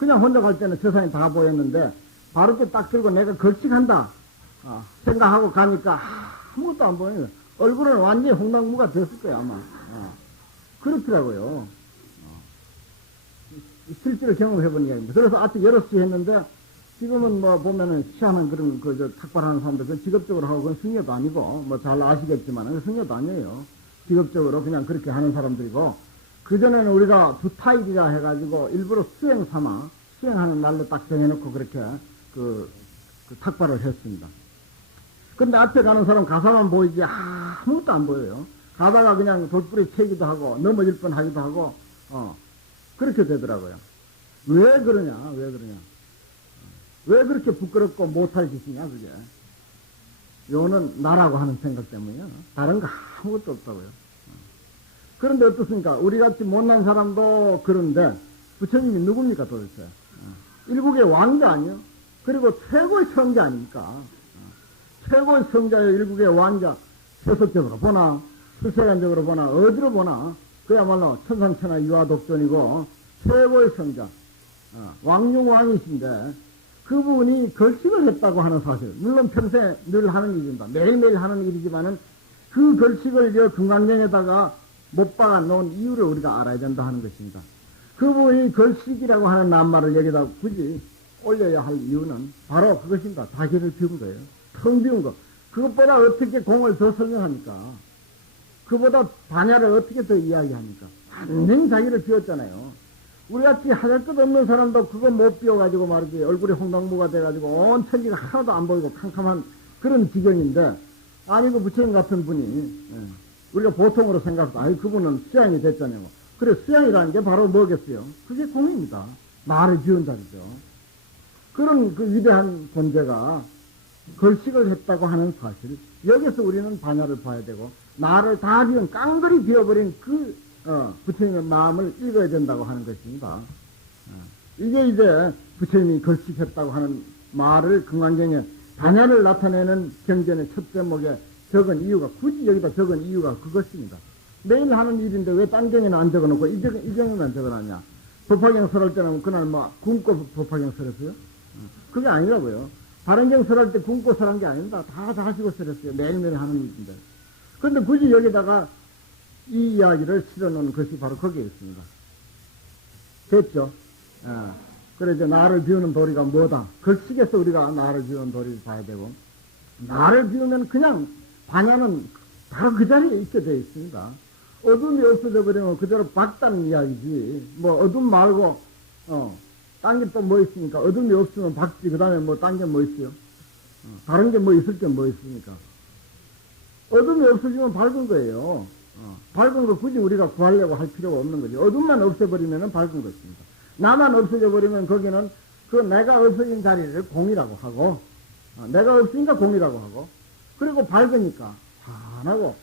그냥 혼자 갈 때는 세상이 다 보였는데 바로 또 딱 들고 내가 걸식한다 생각하고 가니까 아무것도 안 보여요. 얼굴은 완전히 홍당무가 됐을 거예요 아마. 그렇더라고요. 실제로 경험해본 이야기입니다. 그래서 앞에 여러 수 했는데 지금은 뭐 보면은 시하는 그런 탁발하는 사람들 그건 직업적으로 하고 그건 승려도 아니고 뭐 잘 아시겠지만 승려도 아니에요. 직업적으로 그냥 그렇게 하는 사람들이고 그전에는 우리가 두타일이라 해가지고 일부러 수행 삼아 수행하는 날로 딱 정해놓고 그렇게 그 탁발을 했습니다. 근데 앞에 가는 사람 가사만 보이지 아무것도 안 보여요. 가다가 그냥 돌뿌리 채기도 하고 넘어질 뻔 하기도 하고 그렇게 되더라고요. 왜 그러냐 왜 그렇게 부끄럽고 못할 짓이냐 그게. 요는 나라고 하는 생각 때문이야. 다른 거 아무것도 없다고요. 그런데 어떻습니까? 우리같이 못난 사람도 그런데 부처님이 누굽니까 도대체? 일국의 왕자 아니요? 그리고 최고의 성자 아닙니까? 최고의 성자의 일국의 왕자, 세속적으로 보나 수세간적으로 보나 어디로 보나 그야말로 천상천하 유아독존이고 최고의 성자 왕중왕이신데 그분이 걸식을 했다고 하는 사실, 물론 평소에 늘 하는 일입니다. 매일매일 하는 일이지만은 그 걸식을 금강경에다가 못 박아 놓은 이유를 우리가 알아야 된다 하는 것입니다. 그분이 걸식이라고 하는 낱말을 여기다 굳이 올려야 할 이유는 바로 그것입니다. 자기를 비운 거예요. 텅 비운 거. 그것보다 어떻게 공을 더 설명합니까? 그보다 반야를 어떻게 더 이야기합니까? 완전히 자기를 비웠잖아요. 우리같이 하늘 것 없는 사람도 그거 못 비워가지고 말이지 얼굴이 홍당무가 돼가지고 온 천지가 하나도 안 보이고 캄캄한 그런 지경인데 아니 그 부처님 같은 분이 우리가 보통으로 생각해서 아니 그분은 수양이 됐잖아요. 그래 수양이라는 게 바로 뭐겠어요? 그게 공입니다. 나를 비운다리죠. 그런 그 위대한 존재가 걸식을 했다고 하는 사실 여기서 우리는 반야를 봐야 되고 나를 다 비운 깡그리 비워버린 그 부처님의 마음을 읽어야 된다고 하는 것입니다. 이게 이제 부처님이 걸식했다고 하는 말을 금강경에 반야를 나타내는 경전의 첫 제목에 적은 이유가 굳이 여기다 적은 이유가 그것입니다. 매일 하는 일인데 왜 딴 경에는 안 적어놓고 이 경에만 적어놨냐. 법화경 설할 때는 그날 뭐 굶고 법화경 설했어요? 그게 아니라고요. 다른 경 설할 때 굶고 설한 게 아닙니다. 다 하시고 설했어요. 매일매일 하는 일인데. 그런데 굳이 여기다가 이 이야기를 실어놓은 것이 바로 거기에 있습니다. 됐죠? 그래, 이제 나를 비우는 도리가 뭐다? 걸식에서 우리가 나를 비우는 도리를 봐야 되고, 나를 비우면 그냥 반야는 바로 그 자리에 있게 되어 있습니다. 어둠이 없어져 버리면 그대로 밝다는 이야기지. 뭐, 어둠 말고, 딴 게 또 뭐 있습니까? 어둠이 없으면 밝지. 그 다음에 뭐, 딴 게 뭐 있어요? 다른 게 뭐 있을 게 뭐 있습니까? 어둠이 없어지면 밝은 거예요. 밝은 거 굳이 우리가 구하려고 할 필요가 없는 거죠. 어둠만 없애버리면 밝은 것입니다. 나만 없어져버리면 거기는 그 내가 없어진 자리를 공이라고 하고, 내가 없으니까 공이라고 하고, 그리고 밝으니까 환하고,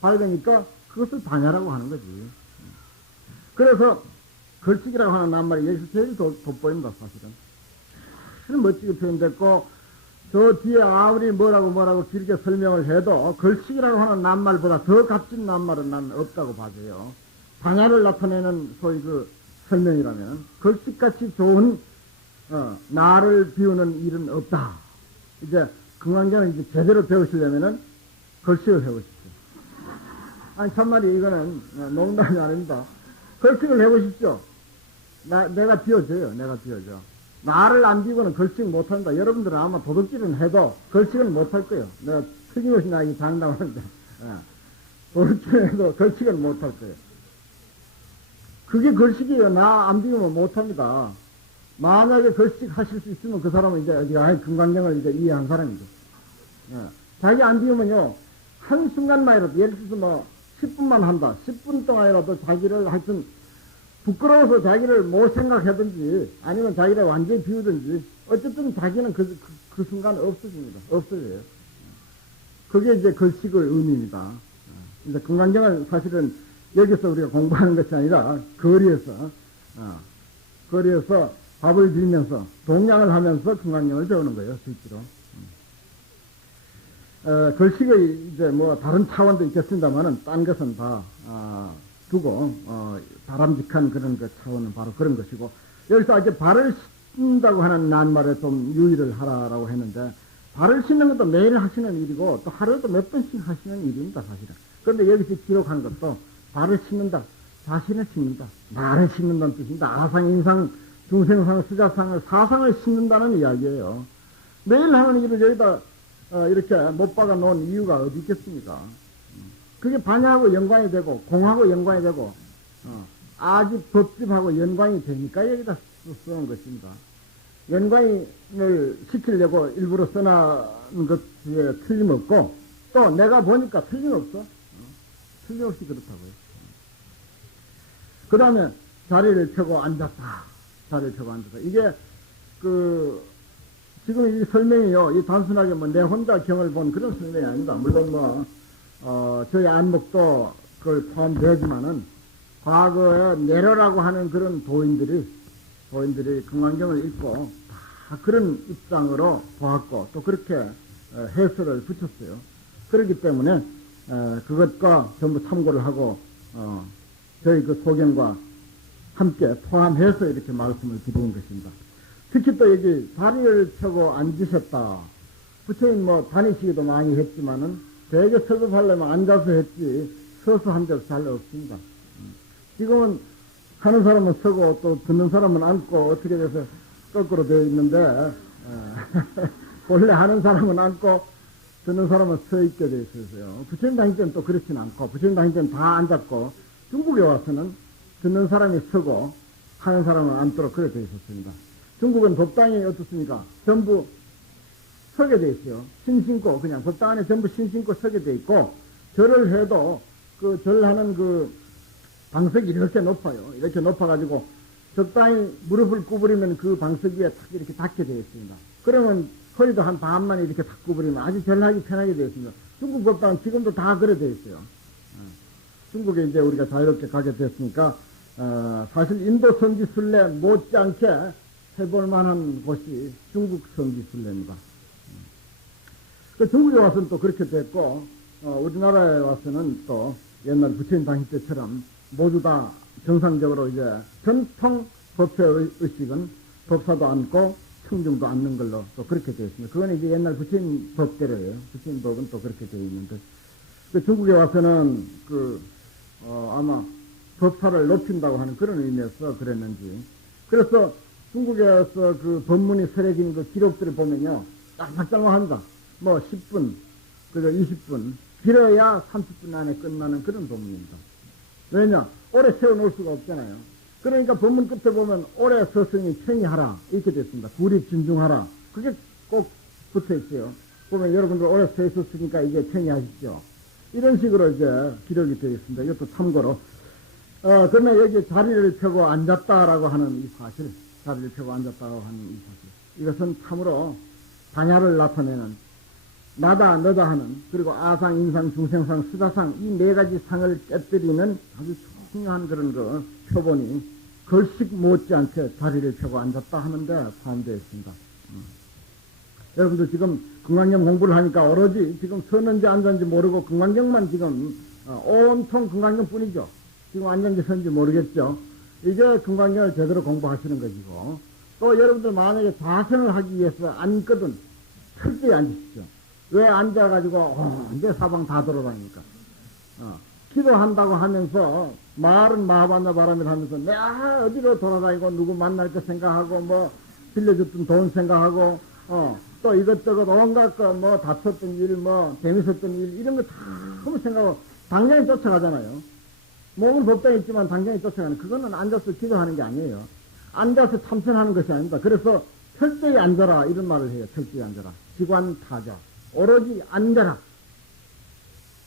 밝으니까 그것을 반야라고 하는 거지. 그래서 걸식이라고 하는 낱말이 여기서 제일 돋보입니다, 사실은. 사실 멋지게 표현됐고, 저 뒤에 아무리 뭐라고 길게 설명을 해도 걸식이라고 하는 낱말보다 더 값진 낱말은 난 없다고 봐줘요. 반야를 나타내는 소위 그 설명이라면 걸식같이 좋은 나를 비우는 일은 없다. 이제 금강경을 이제 제대로 배우시려면은 걸식을 해보십시오. 아니 참말이 이거는 농담이 아닙니다. 걸식을 해보십시오. 내가 비워줘요. 내가 비워줘. 나를 안 비고는 걸식 못한다. 여러분들은 아마 도둑질은 해도 걸식은 못할 거예요. 내가 틀림없이 나에게 장담하는데, 도둑질은 해도 걸식은 못할 거예요. 그게 걸식이에요. 나 안 비우면 못합니다. 만약에 걸식 하실 수 있으면 그 사람은 이제 어디가 금강경을 이제 이해한 사람이죠. 자기 안 비우면요, 한순간만이라도, 예를 들어서 뭐 10분만 한다. 10분 동안이라도 자기를 하여튼 부끄러워서 자기를 못 생각하든지 아니면 자기를 완전히 비우든지 어쨌든 자기는 그 순간 없어집니다. 없어져요. 그게 이제 걸식의 의미입니다. 이제 금강경은 사실은 여기서 우리가 공부하는 것이 아니라 거리에서 밥을 빌면서 동양을 하면서 금강경을 배우는 거예요. 실제로. 걸식의 이제 뭐 다른 차원도 있겠습니다만은 딴 것은 다 두고 바람직한 그런 그 차원은 바로 그런 것이고 여기서 이제 발을 씻는다고 하는 낱말에 좀 유의를 하라라고 했는데, 발을 씻는 것도 매일 하시는 일이고, 또 하루에도 몇 번씩 하시는 일입니다, 사실은. 그런데 여기서 기록한 것도 발을 씻는다, 자신을 씻는다, 나를 씻는다는 뜻입니다. 아상, 인상, 중생상, 수자상을, 사상을 씻는다는 이야기예요. 매일 하는 일을 여기다 이렇게 못 박아 놓은 이유가 어디 있겠습니까? 그게 반야하고 연관이 되고, 공하고 연관이 되고, 아직 법집하고 연관이 되니까 여기다 쓰는 것입니다. 연관을 시키려고 일부러 써놓은 것에 틀림없고, 또 내가 보니까 틀림없어. 틀림없이 그렇다고요. 그 다음에 자리를 펴고 앉았다. 자리를 펴고 앉았다. 이게 지금 이 설명이요, 이 단순하게 뭐 내 혼자 경을 본 그런 설명이 아닙니다. 물론 저희 안목도 그걸 포함되지만은, 과거에 내려라고 하는 그런 도인들이 금강경을 읽고 다 그런 입장으로 보았고, 또 그렇게 해설을 붙였어요. 그렇기 때문에, 그것과 전부 참고를 하고, 저희 그 소견과 함께 포함해서 이렇게 말씀을 드리는 것입니다. 특히 또 여기 다리를 펴고 앉으셨다. 부처님 다니시기도 많이 했지만은 대개 설법하려면 앉아서 했지 서서 한 적 잘 없습니다. 지금은 하는 사람은 서고 또 듣는 사람은 앉고 어떻게 돼서 거꾸로 되어 있는데, 본래 하는 사람은 앉고 듣는 사람은 서 있게 되어 있어요. 부처님 다닐 때는 또 그렇진 않고, 부처님 다닐 때는 다 앉았고, 중국에 와서는 듣는 사람이 서고 하는 사람은 앉도록 그렇게 되어 있었습니다. 중국은 법당이 어떻습니까? 전부 서게 돼 있어요. 신 신고, 그냥 법당 안에 전부 신 신고 서게 돼 있고, 절을 해도 그 절하는 그 방석이 이렇게 높아요. 이렇게 높아가지고 적당히 무릎을 구부리면 그 방석 위에 탁 이렇게 닿게 되어 있습니다. 그러면 허리도 한 반만 이렇게 탁 구부리면 아주 절하기 편하게 되어 있습니다. 중국 법당은 지금도 다 그래 되어 있어요. 중국에 이제 우리가 자유롭게 가게 됐으니까, 사실 인도 선지순례 못지않게 해볼 만한 곳이 중국 선지순례입니다. 중국에 와서는 또 그렇게 됐고, 우리나라에 와서는 또 옛날 부처님 당시 때처럼 모두 다 정상적으로 이제 전통 법회 의식은 법사도 앉고 청중도 앉는 걸로 또 그렇게 되어 있습니다. 그건 이제 옛날 부처님 법대로예요. 부처님 법은 또 그렇게 되어 있는데, 중국에 와서는 아마 법사를 높인다고 하는 그런 의미에서 그랬는지. 그래서 중국에서 그 법문이 설해진 그 기록들을 보면요, 짤막짤막합니다. 10분, 그저 20분, 길어야 30분 안에 끝나는 그런 법문입니다. 왜냐? 오래 세워놓을 수가 없잖아요. 그러니까 법문 끝에 보면 오래 서승이 청이하라 이렇게 됐습니다. 구립진중하라. 그게 꼭 붙어 있어요. 보면 여러분들 오래 서 있었으니까 이게 청이하십시오. 이런 식으로 이제 기록이 되어 있습니다. 이것도 참고로. 그러면 여기 자리를 펴고 앉았다라고 하는 이 사실, 자리를 펴고 앉았다고 하는 이 사실, 이것은 참으로 반야를 나타내는, 나다 너다 하는, 그리고 아상, 인상, 중생상, 수자상 이 네 가지 상을 깨뜨리는 아주 중요한 그런 표본이 걸식 못지않게 자리를 펴고 앉았다 하는데 포함되어 있습니다. 여러분들 지금 금강경 공부를 하니까 오로지 지금 서는지 앉았는지 모르고 금강경만 지금 온통 금강경 뿐이죠. 지금 앉았는지 서는지 모르겠죠. 이제 금강경을 제대로 공부하시는 것이고, 또 여러분들 만약에 자선을 하기 위해서 앉거든 철저히 앉으십시오. 왜 앉아가지고 이제 사방 다 돌아다니니까 기도한다고 하면서 말은 마하반나 바람을 하면서 내가 어디로 돌아다니고 누구 만날 거 생각하고 빌려줬던 돈 생각하고 또 이것저것 온갖 거 다쳤던 일 재밌었던 일 이런 거 다 생각하고 당장에 쫓아가잖아요. 몸은 법당에 있지만 당장에 쫓아가는, 그거는 앉아서 기도하는 게 아니에요. 앉아서 참선하는 것이 아닙니다. 그래서 철저히 앉아라 이런 말을 해요. 철저히 앉아라. 기관타자. 오로지 앉아라.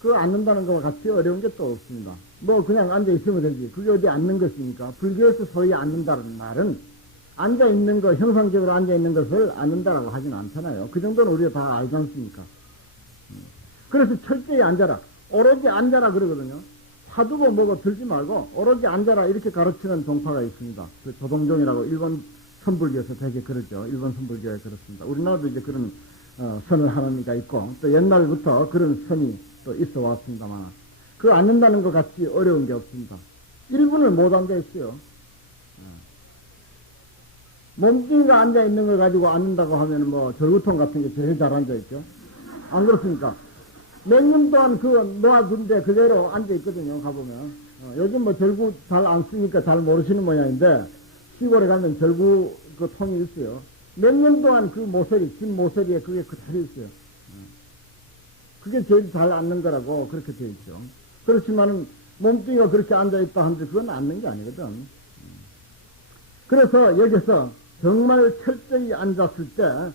그거 앉는다는 것과 같이 어려운 게 또 없습니다. 그냥 앉아있으면 되지. 그게 어디 앉는 것입니까? 불교에서 소위 앉는다는 말은 앉아있는 거, 형상적으로 앉아있는 것을 앉는다라고 하지는 않잖아요. 그 정도는 우리가 다 알지 않습니까? 그래서 철저히 앉아라. 오로지 앉아라 그러거든요. 사두고 뭐고 들지 말고 오로지 앉아라 이렇게 가르치는 종파가 있습니다. 그 조동종이라고 일본 선불교에서 되게 그러죠. 일본 선불교에 그렇습니다. 우리나라도 이제 그런 선을 하는 이가 있고, 또 옛날부터 그런 선이 또 있어 왔습니다만, 그 앉는다는 것 같이 어려운 게 없습니다. 1분을 못 앉아 있어요. 몸뚱이가 앉아있는 걸 가지고 앉는다고 하면 뭐 절구통 같은 게 제일 잘 앉아있죠. 안 그렇습니까? 몇 년 동안 그 놓아둔데 그대로 앉아있거든요, 가보면. 요즘 뭐 절구 잘 안 쓰니까 잘 모르시는 모양인데, 시골에 가면 절구 그 통이 있어요. 몇 년 동안 그 모서리, 긴 모서리에 그게 그대로 있어요. 그게 제일 잘 앉는 거라고 그렇게 되어 있죠. 그렇지만은 몸뚱이가 그렇게 앉아있다 한들 그건 앉는 게 아니거든. 그래서 여기서 정말 철저히 앉았을 때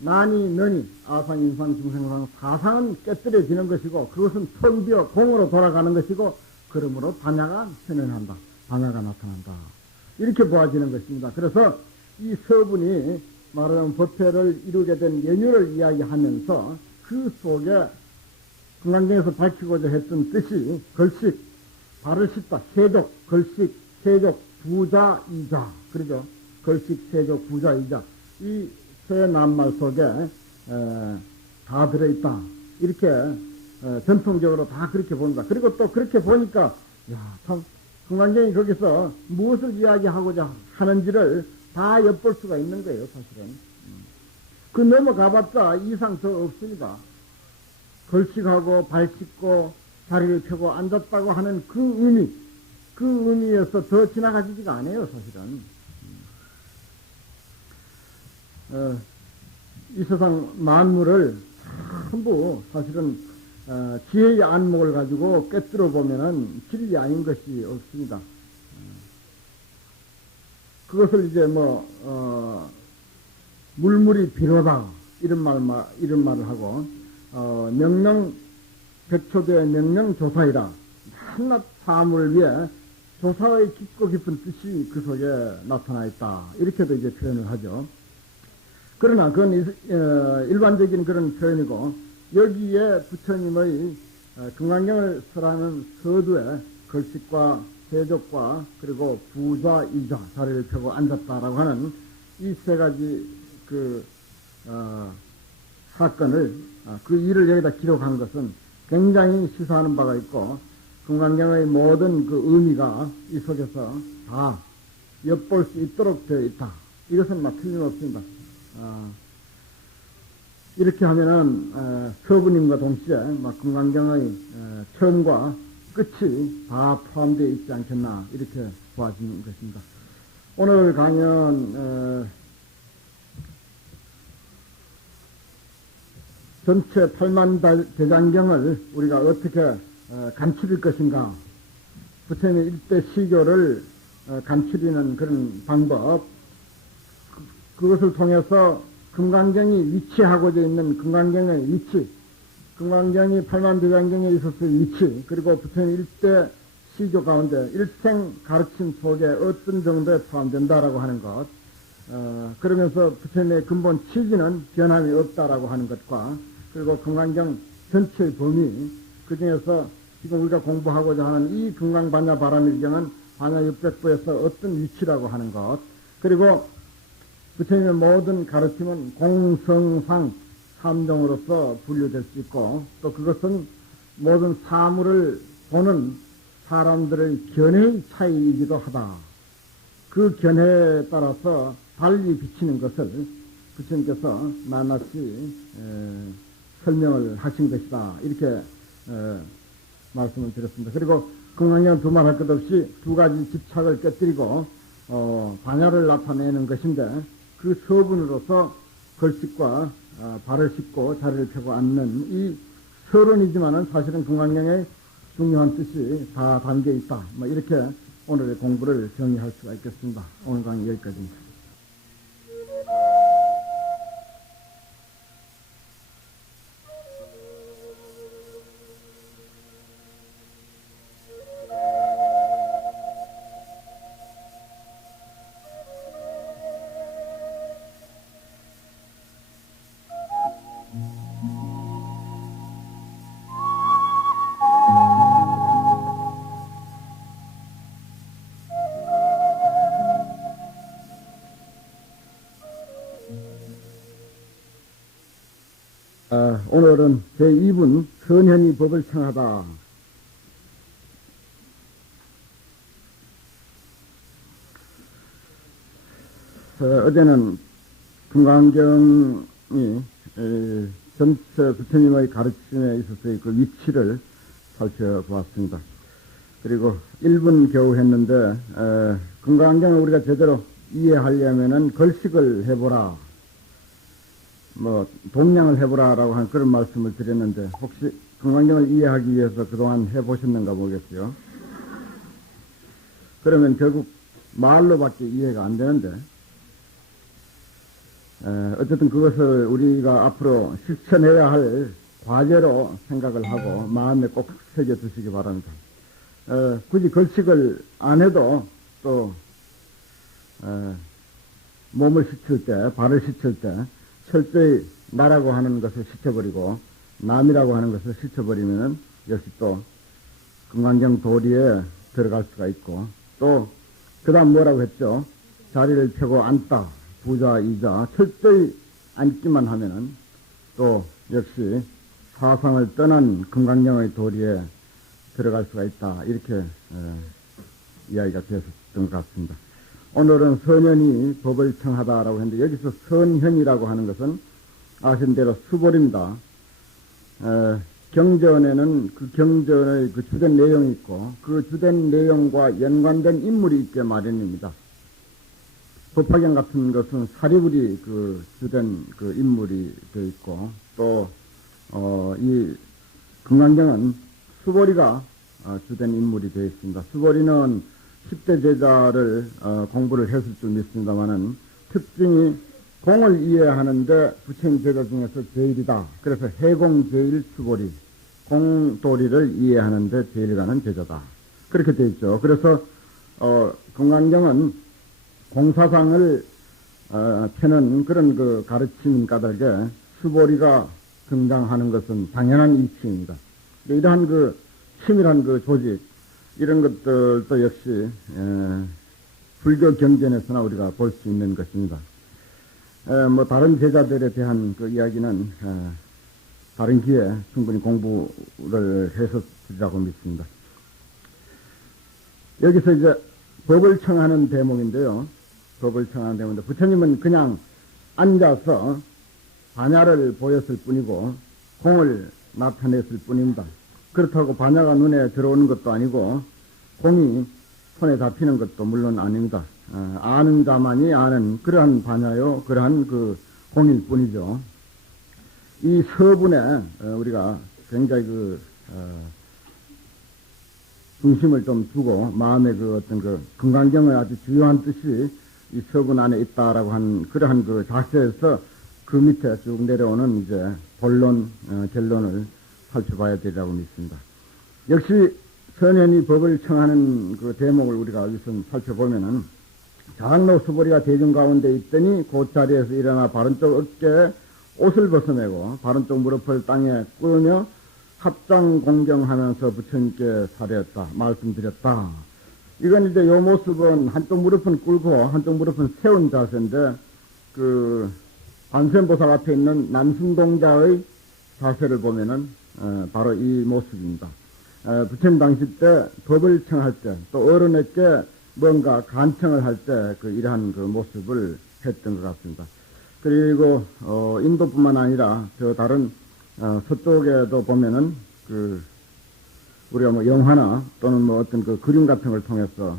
나니 너니 아상 인상 중생상 사상은 깨뜨려지는 것이고 그것은 텅비어 공으로 돌아가는 것이고 그러므로 반야가 현현한다. 반야가 나타난다. 이렇게 보아지는 것입니다. 그래서 이 서분이 말하자면 법회를 이루게 된 연유를 이야기하면서 그 속에 금강경에서 밝히고자 했던 뜻이 걸식, 발을 씻다, 세족, 걸식, 세족, 부자이자, 그러죠? 걸식, 세족, 부자이자. 이 세 낱말 속에 다 들어있다. 이렇게 전통적으로 다 그렇게 봅니다. 그리고 또 그렇게 보니까 야, 참 금강경이 거기서 무엇을 이야기하고자 하는지를 다 엿볼 수가 있는 거예요, 사실은. 그 넘어가봤자 이상 더 없습니다. 걸식하고 발 씻고 다리를 펴고 앉았다고 하는 그 의미에서 더 지나가지가 않아요, 사실은. 이 세상 만물을 전부 사실은 지혜의 안목을 가지고 꿰뚫어 보면은 진리 아닌 것이 없습니다. 그것을 이제 물물이 비로다 이런 말을 하고 명령 백초대의 명령조사이라 한낱 사물을 위해 조사의 깊고 깊은 뜻이 그 속에 나타나 있다. 이렇게도 이제 표현을 하죠. 그러나 그건 일반적인 그런 표현이고 여기에 부처님의 금강경을 설하는 서두에 걸식과 세족과 그리고 부좌이자 자리를 펴고 앉았다라고 하는 이 세 가지 사건을 그 일을 여기다 기록한 것은 굉장히 시사하는 바가 있고 금강경의 모든 그 의미가 이 속에서 다 엿볼 수 있도록 되어 있다. 이것은 틀림없습니다. 이렇게 하면은 서부님과 동시에 금강경의 처음과 끝이 다 포함되어 있지 않겠나 이렇게 보아지는 것입니다. 오늘 강연 전체 8만 대장경을 우리가 어떻게 간추릴 것인가, 부처님의 일대 시교를 간추리는 그런 방법, 그것을 통해서 금강경이 위치하고자 있는 금강경의 위치, 금강경이 8만 대장경에 있었을 위치, 그리고 부처님 일대 시교 가운데 일생 가르침 속에 어떤 정도에 포함된다라고 하는 것, 그러면서 부처님의 근본 취지는 변함이 없다라고 하는 것과 그리고 금강경 전체의 범위, 그 중에서 지금 우리가 공부하고자 하는 이 금강반야 바라밀경은 반야 600부에서 어떤 위치라고 하는 것, 그리고 부처님의 모든 가르침은 공성상 삼종으로서 분류될 수 있고 또 그것은 모든 사물을 보는 사람들의 견해의 차이이기도 하다. 그 견해에 따라서 달리 비치는 것을 부처님께서 낱낱이 설명을 하신 것이다. 이렇게 말씀을 드렸습니다. 그리고 금강경 두말 할 것 없이 두 가지 집착을 깨뜨리고 반야를 나타내는 것인데 그 서분으로서 걸식과 발을 씻고 자리를 펴고 앉는 이 서론이지만은 사실은 금강경의 중요한 뜻이 다 담겨 있다. 이렇게 오늘의 공부를 정리할 수가 있겠습니다. 오늘 강의 여기까지입니다. 오늘은 제2분 선현이 법을 청하다. 어제는 금강경이 전체 부처님의 가르침에 있어서의 그 위치를 살펴보았습니다. 그리고 1분 겨우 했는데 금강경을 우리가 제대로 이해하려면은 걸식을 해보라, 뭐 동량을 해보라라고 하는 그런 말씀을 드렸는데 혹시 금강경을 이해하기 위해서 그동안 해보셨는가 모르겠어요. 그러면 결국 말로밖에 이해가 안 되는데 어쨌든 그것을 우리가 앞으로 실천해야 할 과제로 생각을 하고 마음에 꼭 새겨 두시기 바랍니다. 굳이 걸식을 안 해도 또 몸을 씻을 때, 발을 씻을 때 철저히 나라고 하는 것을 씻어버리고 남이라고 하는 것을 씻어버리면 역시 또 금강경 도리에 들어갈 수가 있고, 또 그 다음 뭐라고 했죠? 자리를 펴고 앉다, 부자, 이자 철저히 앉기만 하면은 또 역시 사상을 떠난 금강경의 도리에 들어갈 수가 있다, 이렇게 이야기가 되었던 것 같습니다. 오늘은 선현이 법을 청하다라고 했는데 여기서 선현이라고 하는 것은 아신 대로 수벌입니다. 경전에는 그 경전의 그 주된 내용이 있고 그 주된 내용과 연관된 인물이 있게 마련입니다. 법화경 같은 것은 사리불이 그 주된 그 인물이 되어 있고 또 이 금강경은 수보리가 주된 인물이 되어 있습니다. 수보리는 10대 제자를 공부를 했을 줄 믿습니다만은 특징이 공을 이해하는데 부처님 제자 중에서 제일이다. 그래서 해공제일 수보리, 공도리를 이해하는데 제일 가는 제자다. 그렇게 되어 있죠. 그래서 금강경은 공사상을 펴는 그런 그 가르침 까닭에 수보리가 등장하는 것은 당연한 이치입니다. 이러한 그 치밀한 그 조직, 이런 것들도 역시 불교 경전에서나 우리가 볼 수 있는 것입니다. 뭐 다른 제자들에 대한 그 이야기는 다른 기회에 충분히 공부를 해서 드리라고 믿습니다. 여기서 이제 법을 청하는 대목인데요. 법을 청하는 대목인데 부처님은 그냥 앉아서 반야를 보였을 뿐이고 공을 나타냈을 뿐입니다. 그렇다고 반야가 눈에 들어오는 것도 아니고 공이 손에 잡히는 것도 물론 아닙니다. 아는 자만이 아는 그러한 반야요, 그러한 그 공일 뿐이죠. 이 서분에 우리가 굉장히 그 중심을 좀 두고 마음의 그 어떤 그 금강경의 아주 주요한 뜻이 이 서분 안에 있다라고 한 그러한 그 자세에서 그 밑에 쭉 내려오는 이제 본론, 결론을 살펴봐야 되리라고 믿습니다. 역시 선현이 법을 청하는 그 대목을 우리가 우선 살펴보면은 장로 수보리가 대중 가운데 있더니 그 자리에서 일어나 바른쪽 어깨에 옷을 벗어내고 바른쪽 무릎을 땅에 꿇으며 합장 공경하면서 부처님께 사례했다, 말씀드렸다. 이건 이제 요 모습은 한쪽 무릎은 꿇고 한쪽 무릎은 세운 자세인데 그 관세음보살 앞에 있는 남승동자의 자세를 보면은 바로 이 모습입니다. 부처님 당시 때 법을 청할 때 또 어른에게 뭔가 간청을 할 때 그 이러한 그 모습을 했던 것 같습니다. 그리고 인도뿐만 아니라 저 다른 서쪽에도 보면은 그 우리가 뭐 영화나 또는 뭐 어떤 그 그림 같은 걸 통해서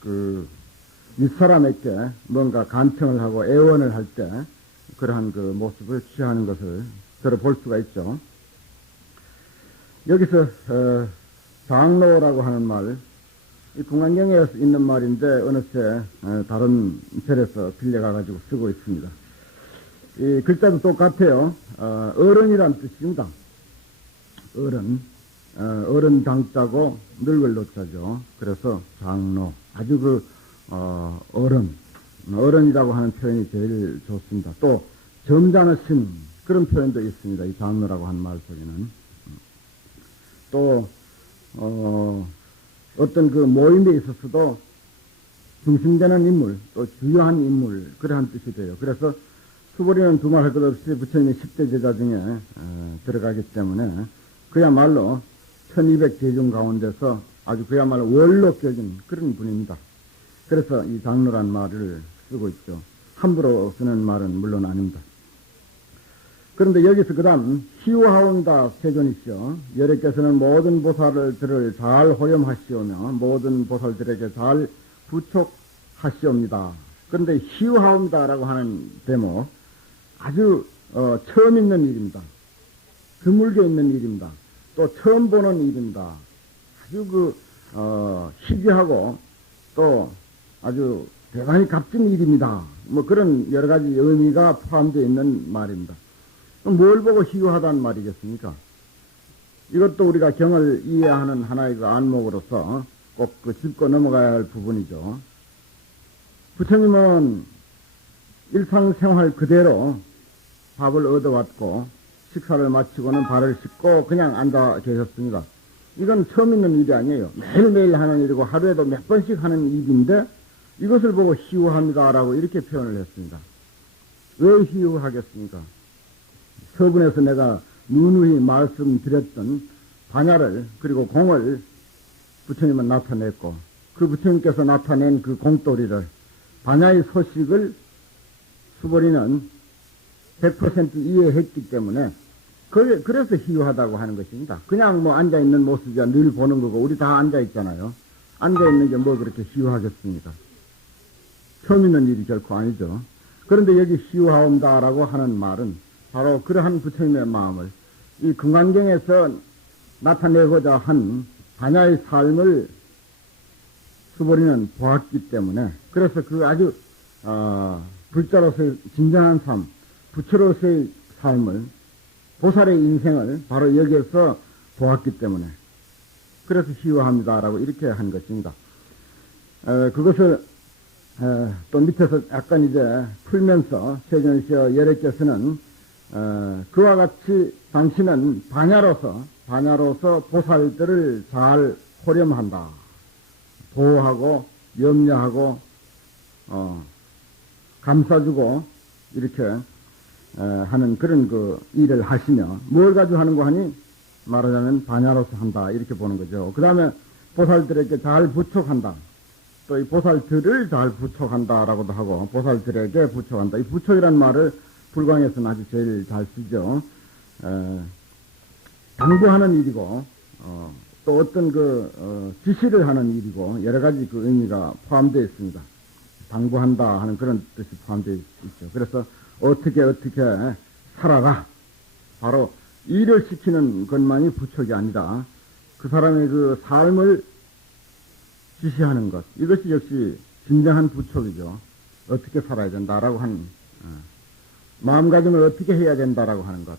그 윗사람에게 뭔가 간청을 하고 애원을 할 때 그러한 그 모습을 취하는 것을 들어볼 수가 있죠. 여기서 장로라고 하는 말, 이 금강경에 있는 말인데 어느새 다른 절에서 빌려가가지고 쓰고 있습니다. 이 글자도 똑같아요. 어른이란 뜻입니다. 어른 장자고 늙을 노자죠. 그래서 장로, 아주 그 어른이라고 하는 표현이 제일 좋습니다. 또 점잖으신 그런 표현도 있습니다. 이 장로라고 하는 말 속에는. 또 어떤 그 모임에 있어서도 중심되는 인물, 또 주요한 인물, 그러한 뜻이 돼요. 그래서 수보리는 두말할 것 없이 부처님의 10대 제자 중에 들어가기 때문에 그야말로 1200 대중 가운데서 아주 그야말로 원로 격인 그런 분입니다. 그래서 이 장로란 말을 쓰고 있죠. 함부로 쓰는 말은 물론 아닙니다. 그런데 여기서 그 다음 희우하옵니다 세존이시여 여래께서는 모든 보살들을 잘 호렴하시오며 모든 보살들에게 잘 부촉하시옵니다. 그런데 희우하옵니다라고 하는 대목 아주 처음 있는 일입니다. 드물게 있는 일입니다. 또 처음 보는 일입니다. 아주 희귀하고 또 아주 대단히 값진 일입니다. 뭐 그런 여러 가지 의미가 포함되어 있는 말입니다. 뭘 보고 희유하다는 말이겠습니까? 이것도 우리가 경을 이해하는 하나의 그 안목으로서 꼭 짚고 넘어가야 할 부분이죠. 부처님은 일상생활 그대로 밥을 얻어왔고 식사를 마치고는 발을 씻고 그냥 앉아 계셨습니다. 이건 처음 있는 일이 아니에요. 매일매일 하는 일이고 하루에도 몇 번씩 하는 일인데 이것을 보고 희유합니다라고 이렇게 표현을 했습니다. 왜 희유하겠습니까? 서분에서 내가 누누이 말씀드렸던 반야를 그리고 공을 부처님은 나타냈고 그 부처님께서 나타낸 그 공돌이를 반야의 소식을 수보리는 100% 이해했기 때문에 그래서 희유하다고 하는 것입니다. 그냥 뭐 앉아있는 모습이야 늘 보는 거고 우리 다 앉아있잖아요. 앉아있는 게 뭐 그렇게 희유하겠습니까? 처음 있는 일이 결코 아니죠. 그런데 여기 희유하옵다라고 하는 말은 바로 그러한 부처님의 마음을 이 금강경에서 나타내고자 한 반야의 삶을 수보리는 보았기 때문에 그래서 그 아주 불자로서의 진정한 삶, 부처로서의 삶을 보살의 인생을 바로 여기에서 보았기 때문에 그래서 희유합니다라고 이렇게 한 것입니다. 그것을 또 밑에서 약간 이제 풀면서 세존시여 여래께서는 그와 같이 당신은 반야로서 보살들을 잘 호렴한다. 보호하고 염려하고 감싸주고 이렇게 하는 그런 그 일을 하시며 뭘 가지고 하는 거 하니 말하자면 반야로서 한다 이렇게 보는 거죠. 그 다음에 보살들에게 잘 부촉한다. 또 이 보살들을 잘 부촉한다라고도 하고 보살들에게 부촉한다. 이 부촉이라는 말을 불광에서는 아주 제일 잘 쓰죠. 당부하는 일이고 또 어떤 지시를 하는 일이고 여러 가지 그 의미가 포함되어 있습니다. 당부한다 하는 그런 뜻이 포함되어 있죠. 그래서 어떻게 살아라. 바로 일을 시키는 것만이 부촉이 아니라 그 사람의 그 삶을 지시하는 것. 이것이 역시 진정한 부촉이죠. 어떻게 살아야 된다라고 하는 마음가짐을 어떻게 해야 된다라고 하는 것.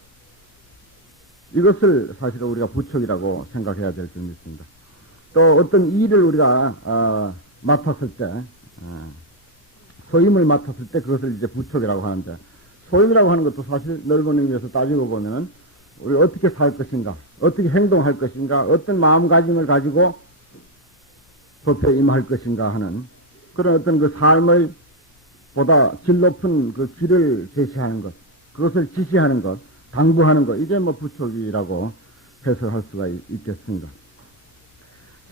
이것을 사실은 우리가 부촉이라고 생각해야 될 줄 믿습니다. 또 어떤 일을 우리가 맡았을 때 소임을 맡았을 때 그것을 이제 부촉이라고 하는데 소임이라고 하는 것도 사실 넓은 의미에서 따지고 보면은 우리 어떻게 살 것인가, 어떻게 행동할 것인가, 어떤 마음가짐을 가지고 법회에 임할 것인가 하는 그런 어떤 그 삶의 보다 질 높은 그 길을 제시하는 것, 그것을 지시하는 것, 당부하는 것, 이게 뭐 부촉이라고 해석할 수가 있겠습니다.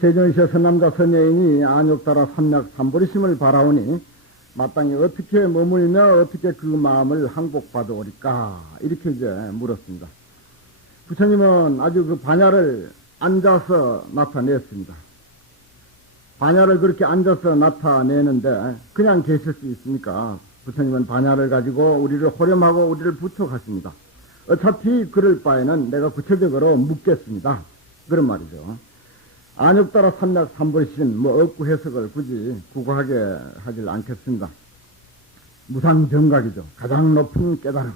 세존시여 선남자 선여인이 안욕따라 삼약 삼보리심을 바라오니 마땅히 어떻게 머물며 어떻게 그 마음을 항복받아오리까 이렇게 이제 물었습니다. 부처님은 아주 그 반야를 앉아서 나타냈습니다. 반야를 그렇게 앉아서 나타내는데 그냥 계실 수 있습니까? 부처님은 반야를 가지고 우리를 호렴하고 우리를 부촉하십니다. 어차피 그럴 바에는 내가 구체적으로 묻겠습니다. 그런 말이죠. 안욕따라 삼약 삼보리심 뭐 억구 해석을 굳이 구구하게 하질 않겠습니다. 무상정각이죠. 가장 높은 깨달음.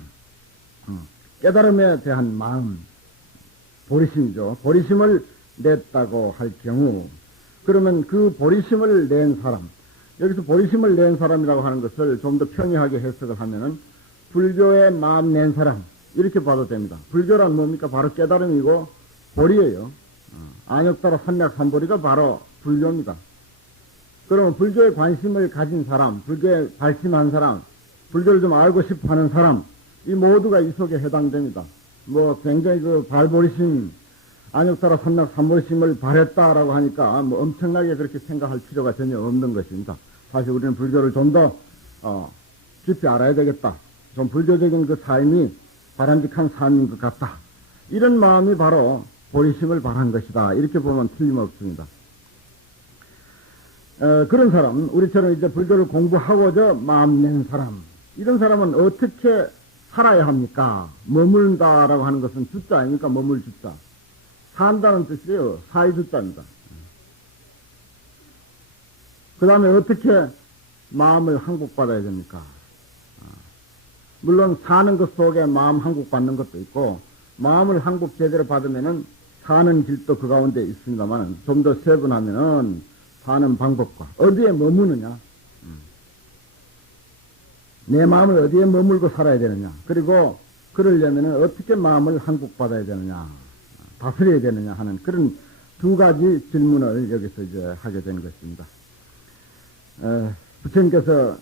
깨달음에 대한 마음. 보리심이죠. 보리심을 냈다고 할 경우 그러면 그 보리심을 낸 사람, 여기서 보리심을 낸 사람이라고 하는 것을 좀 더 평이하게 해석을 하면은 불교에 마음 낸 사람 이렇게 봐도 됩니다. 불교란 뭡니까? 바로 깨달음이고 보리예요. 안욕따라 삼약 삼보리가 바로 불교입니다. 그러면 불교에 관심을 가진 사람, 불교에 발심한 사람, 불교를 좀 알고 싶어 하는 사람, 이 모두가 이 속에 해당됩니다. 뭐 굉장히 그 발보리심, 안욕따라 삼약 삼보리심을 발했다라고 하니까 뭐 엄청나게 그렇게 생각할 필요가 전혀 없는 것입니다. 사실 우리는 불교를 좀 더 깊이 알아야 되겠다. 좀 불교적인 그 삶이 바람직한 삶인 것 같다. 이런 마음이 바로 보리심을 발한 것이다. 이렇게 보면 틀림없습니다. 그런 사람, 우리처럼 이제 불교를 공부하고자 마음 낸 사람, 이런 사람은 어떻게 살아야 합니까? 머물다라고 하는 것은 주자 아닙니까? 머물 주자. 산다는 뜻이에요. 사의 주자입니다. 그 다음에 어떻게 마음을 항복받아야 됩니까? 물론 사는 것 속에 마음 항복받는 것도 있고, 마음을 항복 제대로 받으면은 사는 길도 그 가운데 있습니다만, 좀 더 세분하면은 사는 방법과 어디에 머무느냐, 내 마음을 어디에 머물고 살아야 되느냐, 그리고 그러려면은 어떻게 마음을 항복받아야 되느냐, 다스려야 되느냐 하는 그런 두 가지 질문을 여기서 이제 하게 된 것입니다. 부처님께서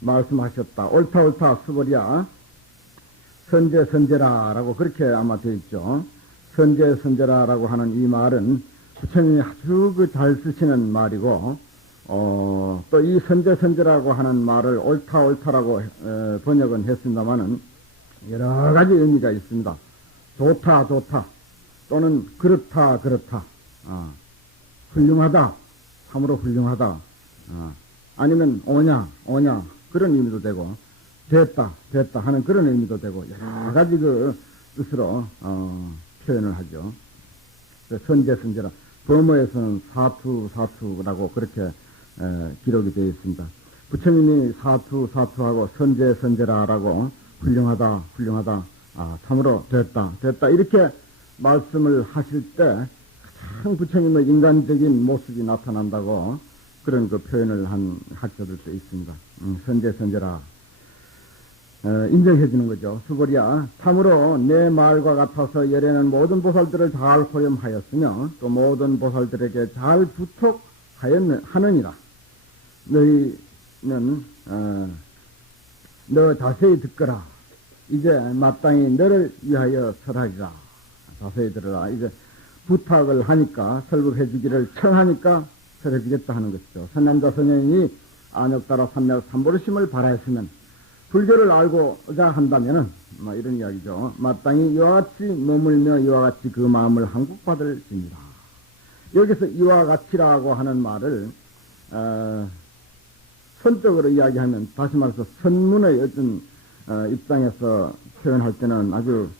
말씀하셨다. 옳다 옳다 수보리야 선제 선제라라고 그렇게 아마 되어 있죠. 선제 선제라라고 하는 이 말은 부처님이 아주 그 잘 쓰시는 말이고, 또 이 선제 선제라고 하는 말을 옳다 옳다라고 번역은 했습니다마는 여러 가지 의미가 있습니다. 좋다 좋다, 또는 그렇다 그렇다, 훌륭하다, 참으로 훌륭하다, 아니면 오냐 오냐 그런 의미도 되고, 됐다 됐다 하는 그런 의미도 되고, 여러 가지 그 뜻으로 표현을 하죠. 선제 선제라, 범어에서는 사투 사투라고 그렇게 기록이 되어 있습니다. 부처님이 사투 사투하고 선제 선제라라고 훌륭하다 훌륭하다, 참으로 됐다 됐다 이렇게 말씀을 하실 때 가장 부처님의 인간적인 모습이 나타난다고 그런 그 표현을 한 학자들도 있습니다. 선제 선제라 인정해 주는 거죠. 수보리야 참으로 내 말과 같아서 열에는 모든 보살들을 잘 호렴하였으며 또 모든 보살들에게 잘 부탁하느니라. 너희는 너 자세히 듣거라. 이제 마땅히 너를 위하여 설하리라. 자세히 들으라. 이제 부탁을 하니까, 설법해 주기를 청하니까 설해 주겠다 하는 것이죠. 선남자 선녀인이 안역따라 삼맥 삼보르심을 바라했으면, 불교를 알고자 한다면은 이런 이야기죠. 마땅히 이와 같이 머물며 이와 같이 그 마음을 항복받을지니라. 여기서 이와 같이라고 하는 말을 선적으로 이야기하면, 다시 말해서 선문의 어떤 입장에서 표현할 때는 아주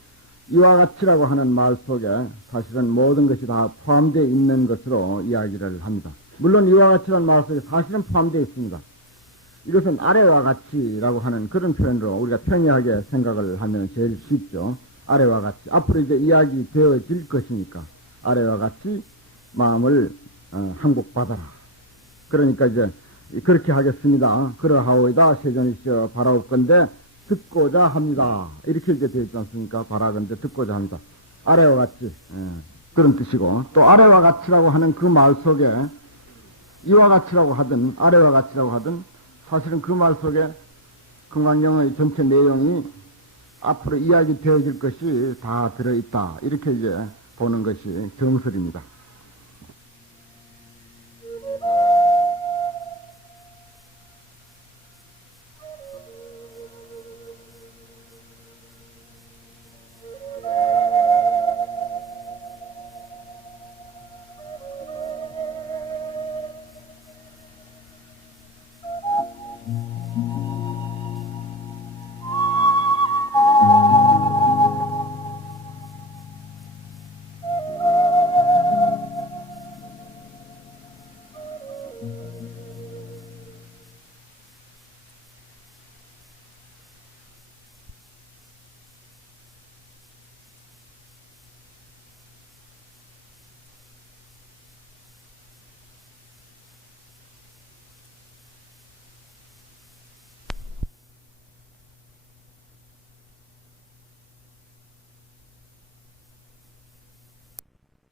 이와 같이라고 하는 말 속에 사실은 모든 것이 다 포함되어 있는 것으로 이야기를 합니다. 물론 이와 같이라는 말 속에 사실은 포함되어 있습니다. 이것은 아래와 같이라고 하는 그런 표현으로 우리가 평이하게 생각을 하면 제일 쉽죠. 아래와 같이. 앞으로 이제 이야기 되어질 것이니까 아래와 같이 마음을 항복받아라. 그러니까 이제 그렇게 하겠습니다. 그러하오이다 세존이시여 바라옵건대 듣고자 합니다. 이렇게 이제 되어 있지 않습니까? 바라건대 듣고자 합니다. 아래와 같이, 그런 뜻이고, 또 아래와 같이라고 하는 그 말 속에 이와 같이라고 하든 아래와 같이라고 하든 사실은 그 말 속에 금강경의 전체 내용이 앞으로 이야기 되어질 것이 다 들어있다. 이렇게 이제 보는 것이 정설입니다.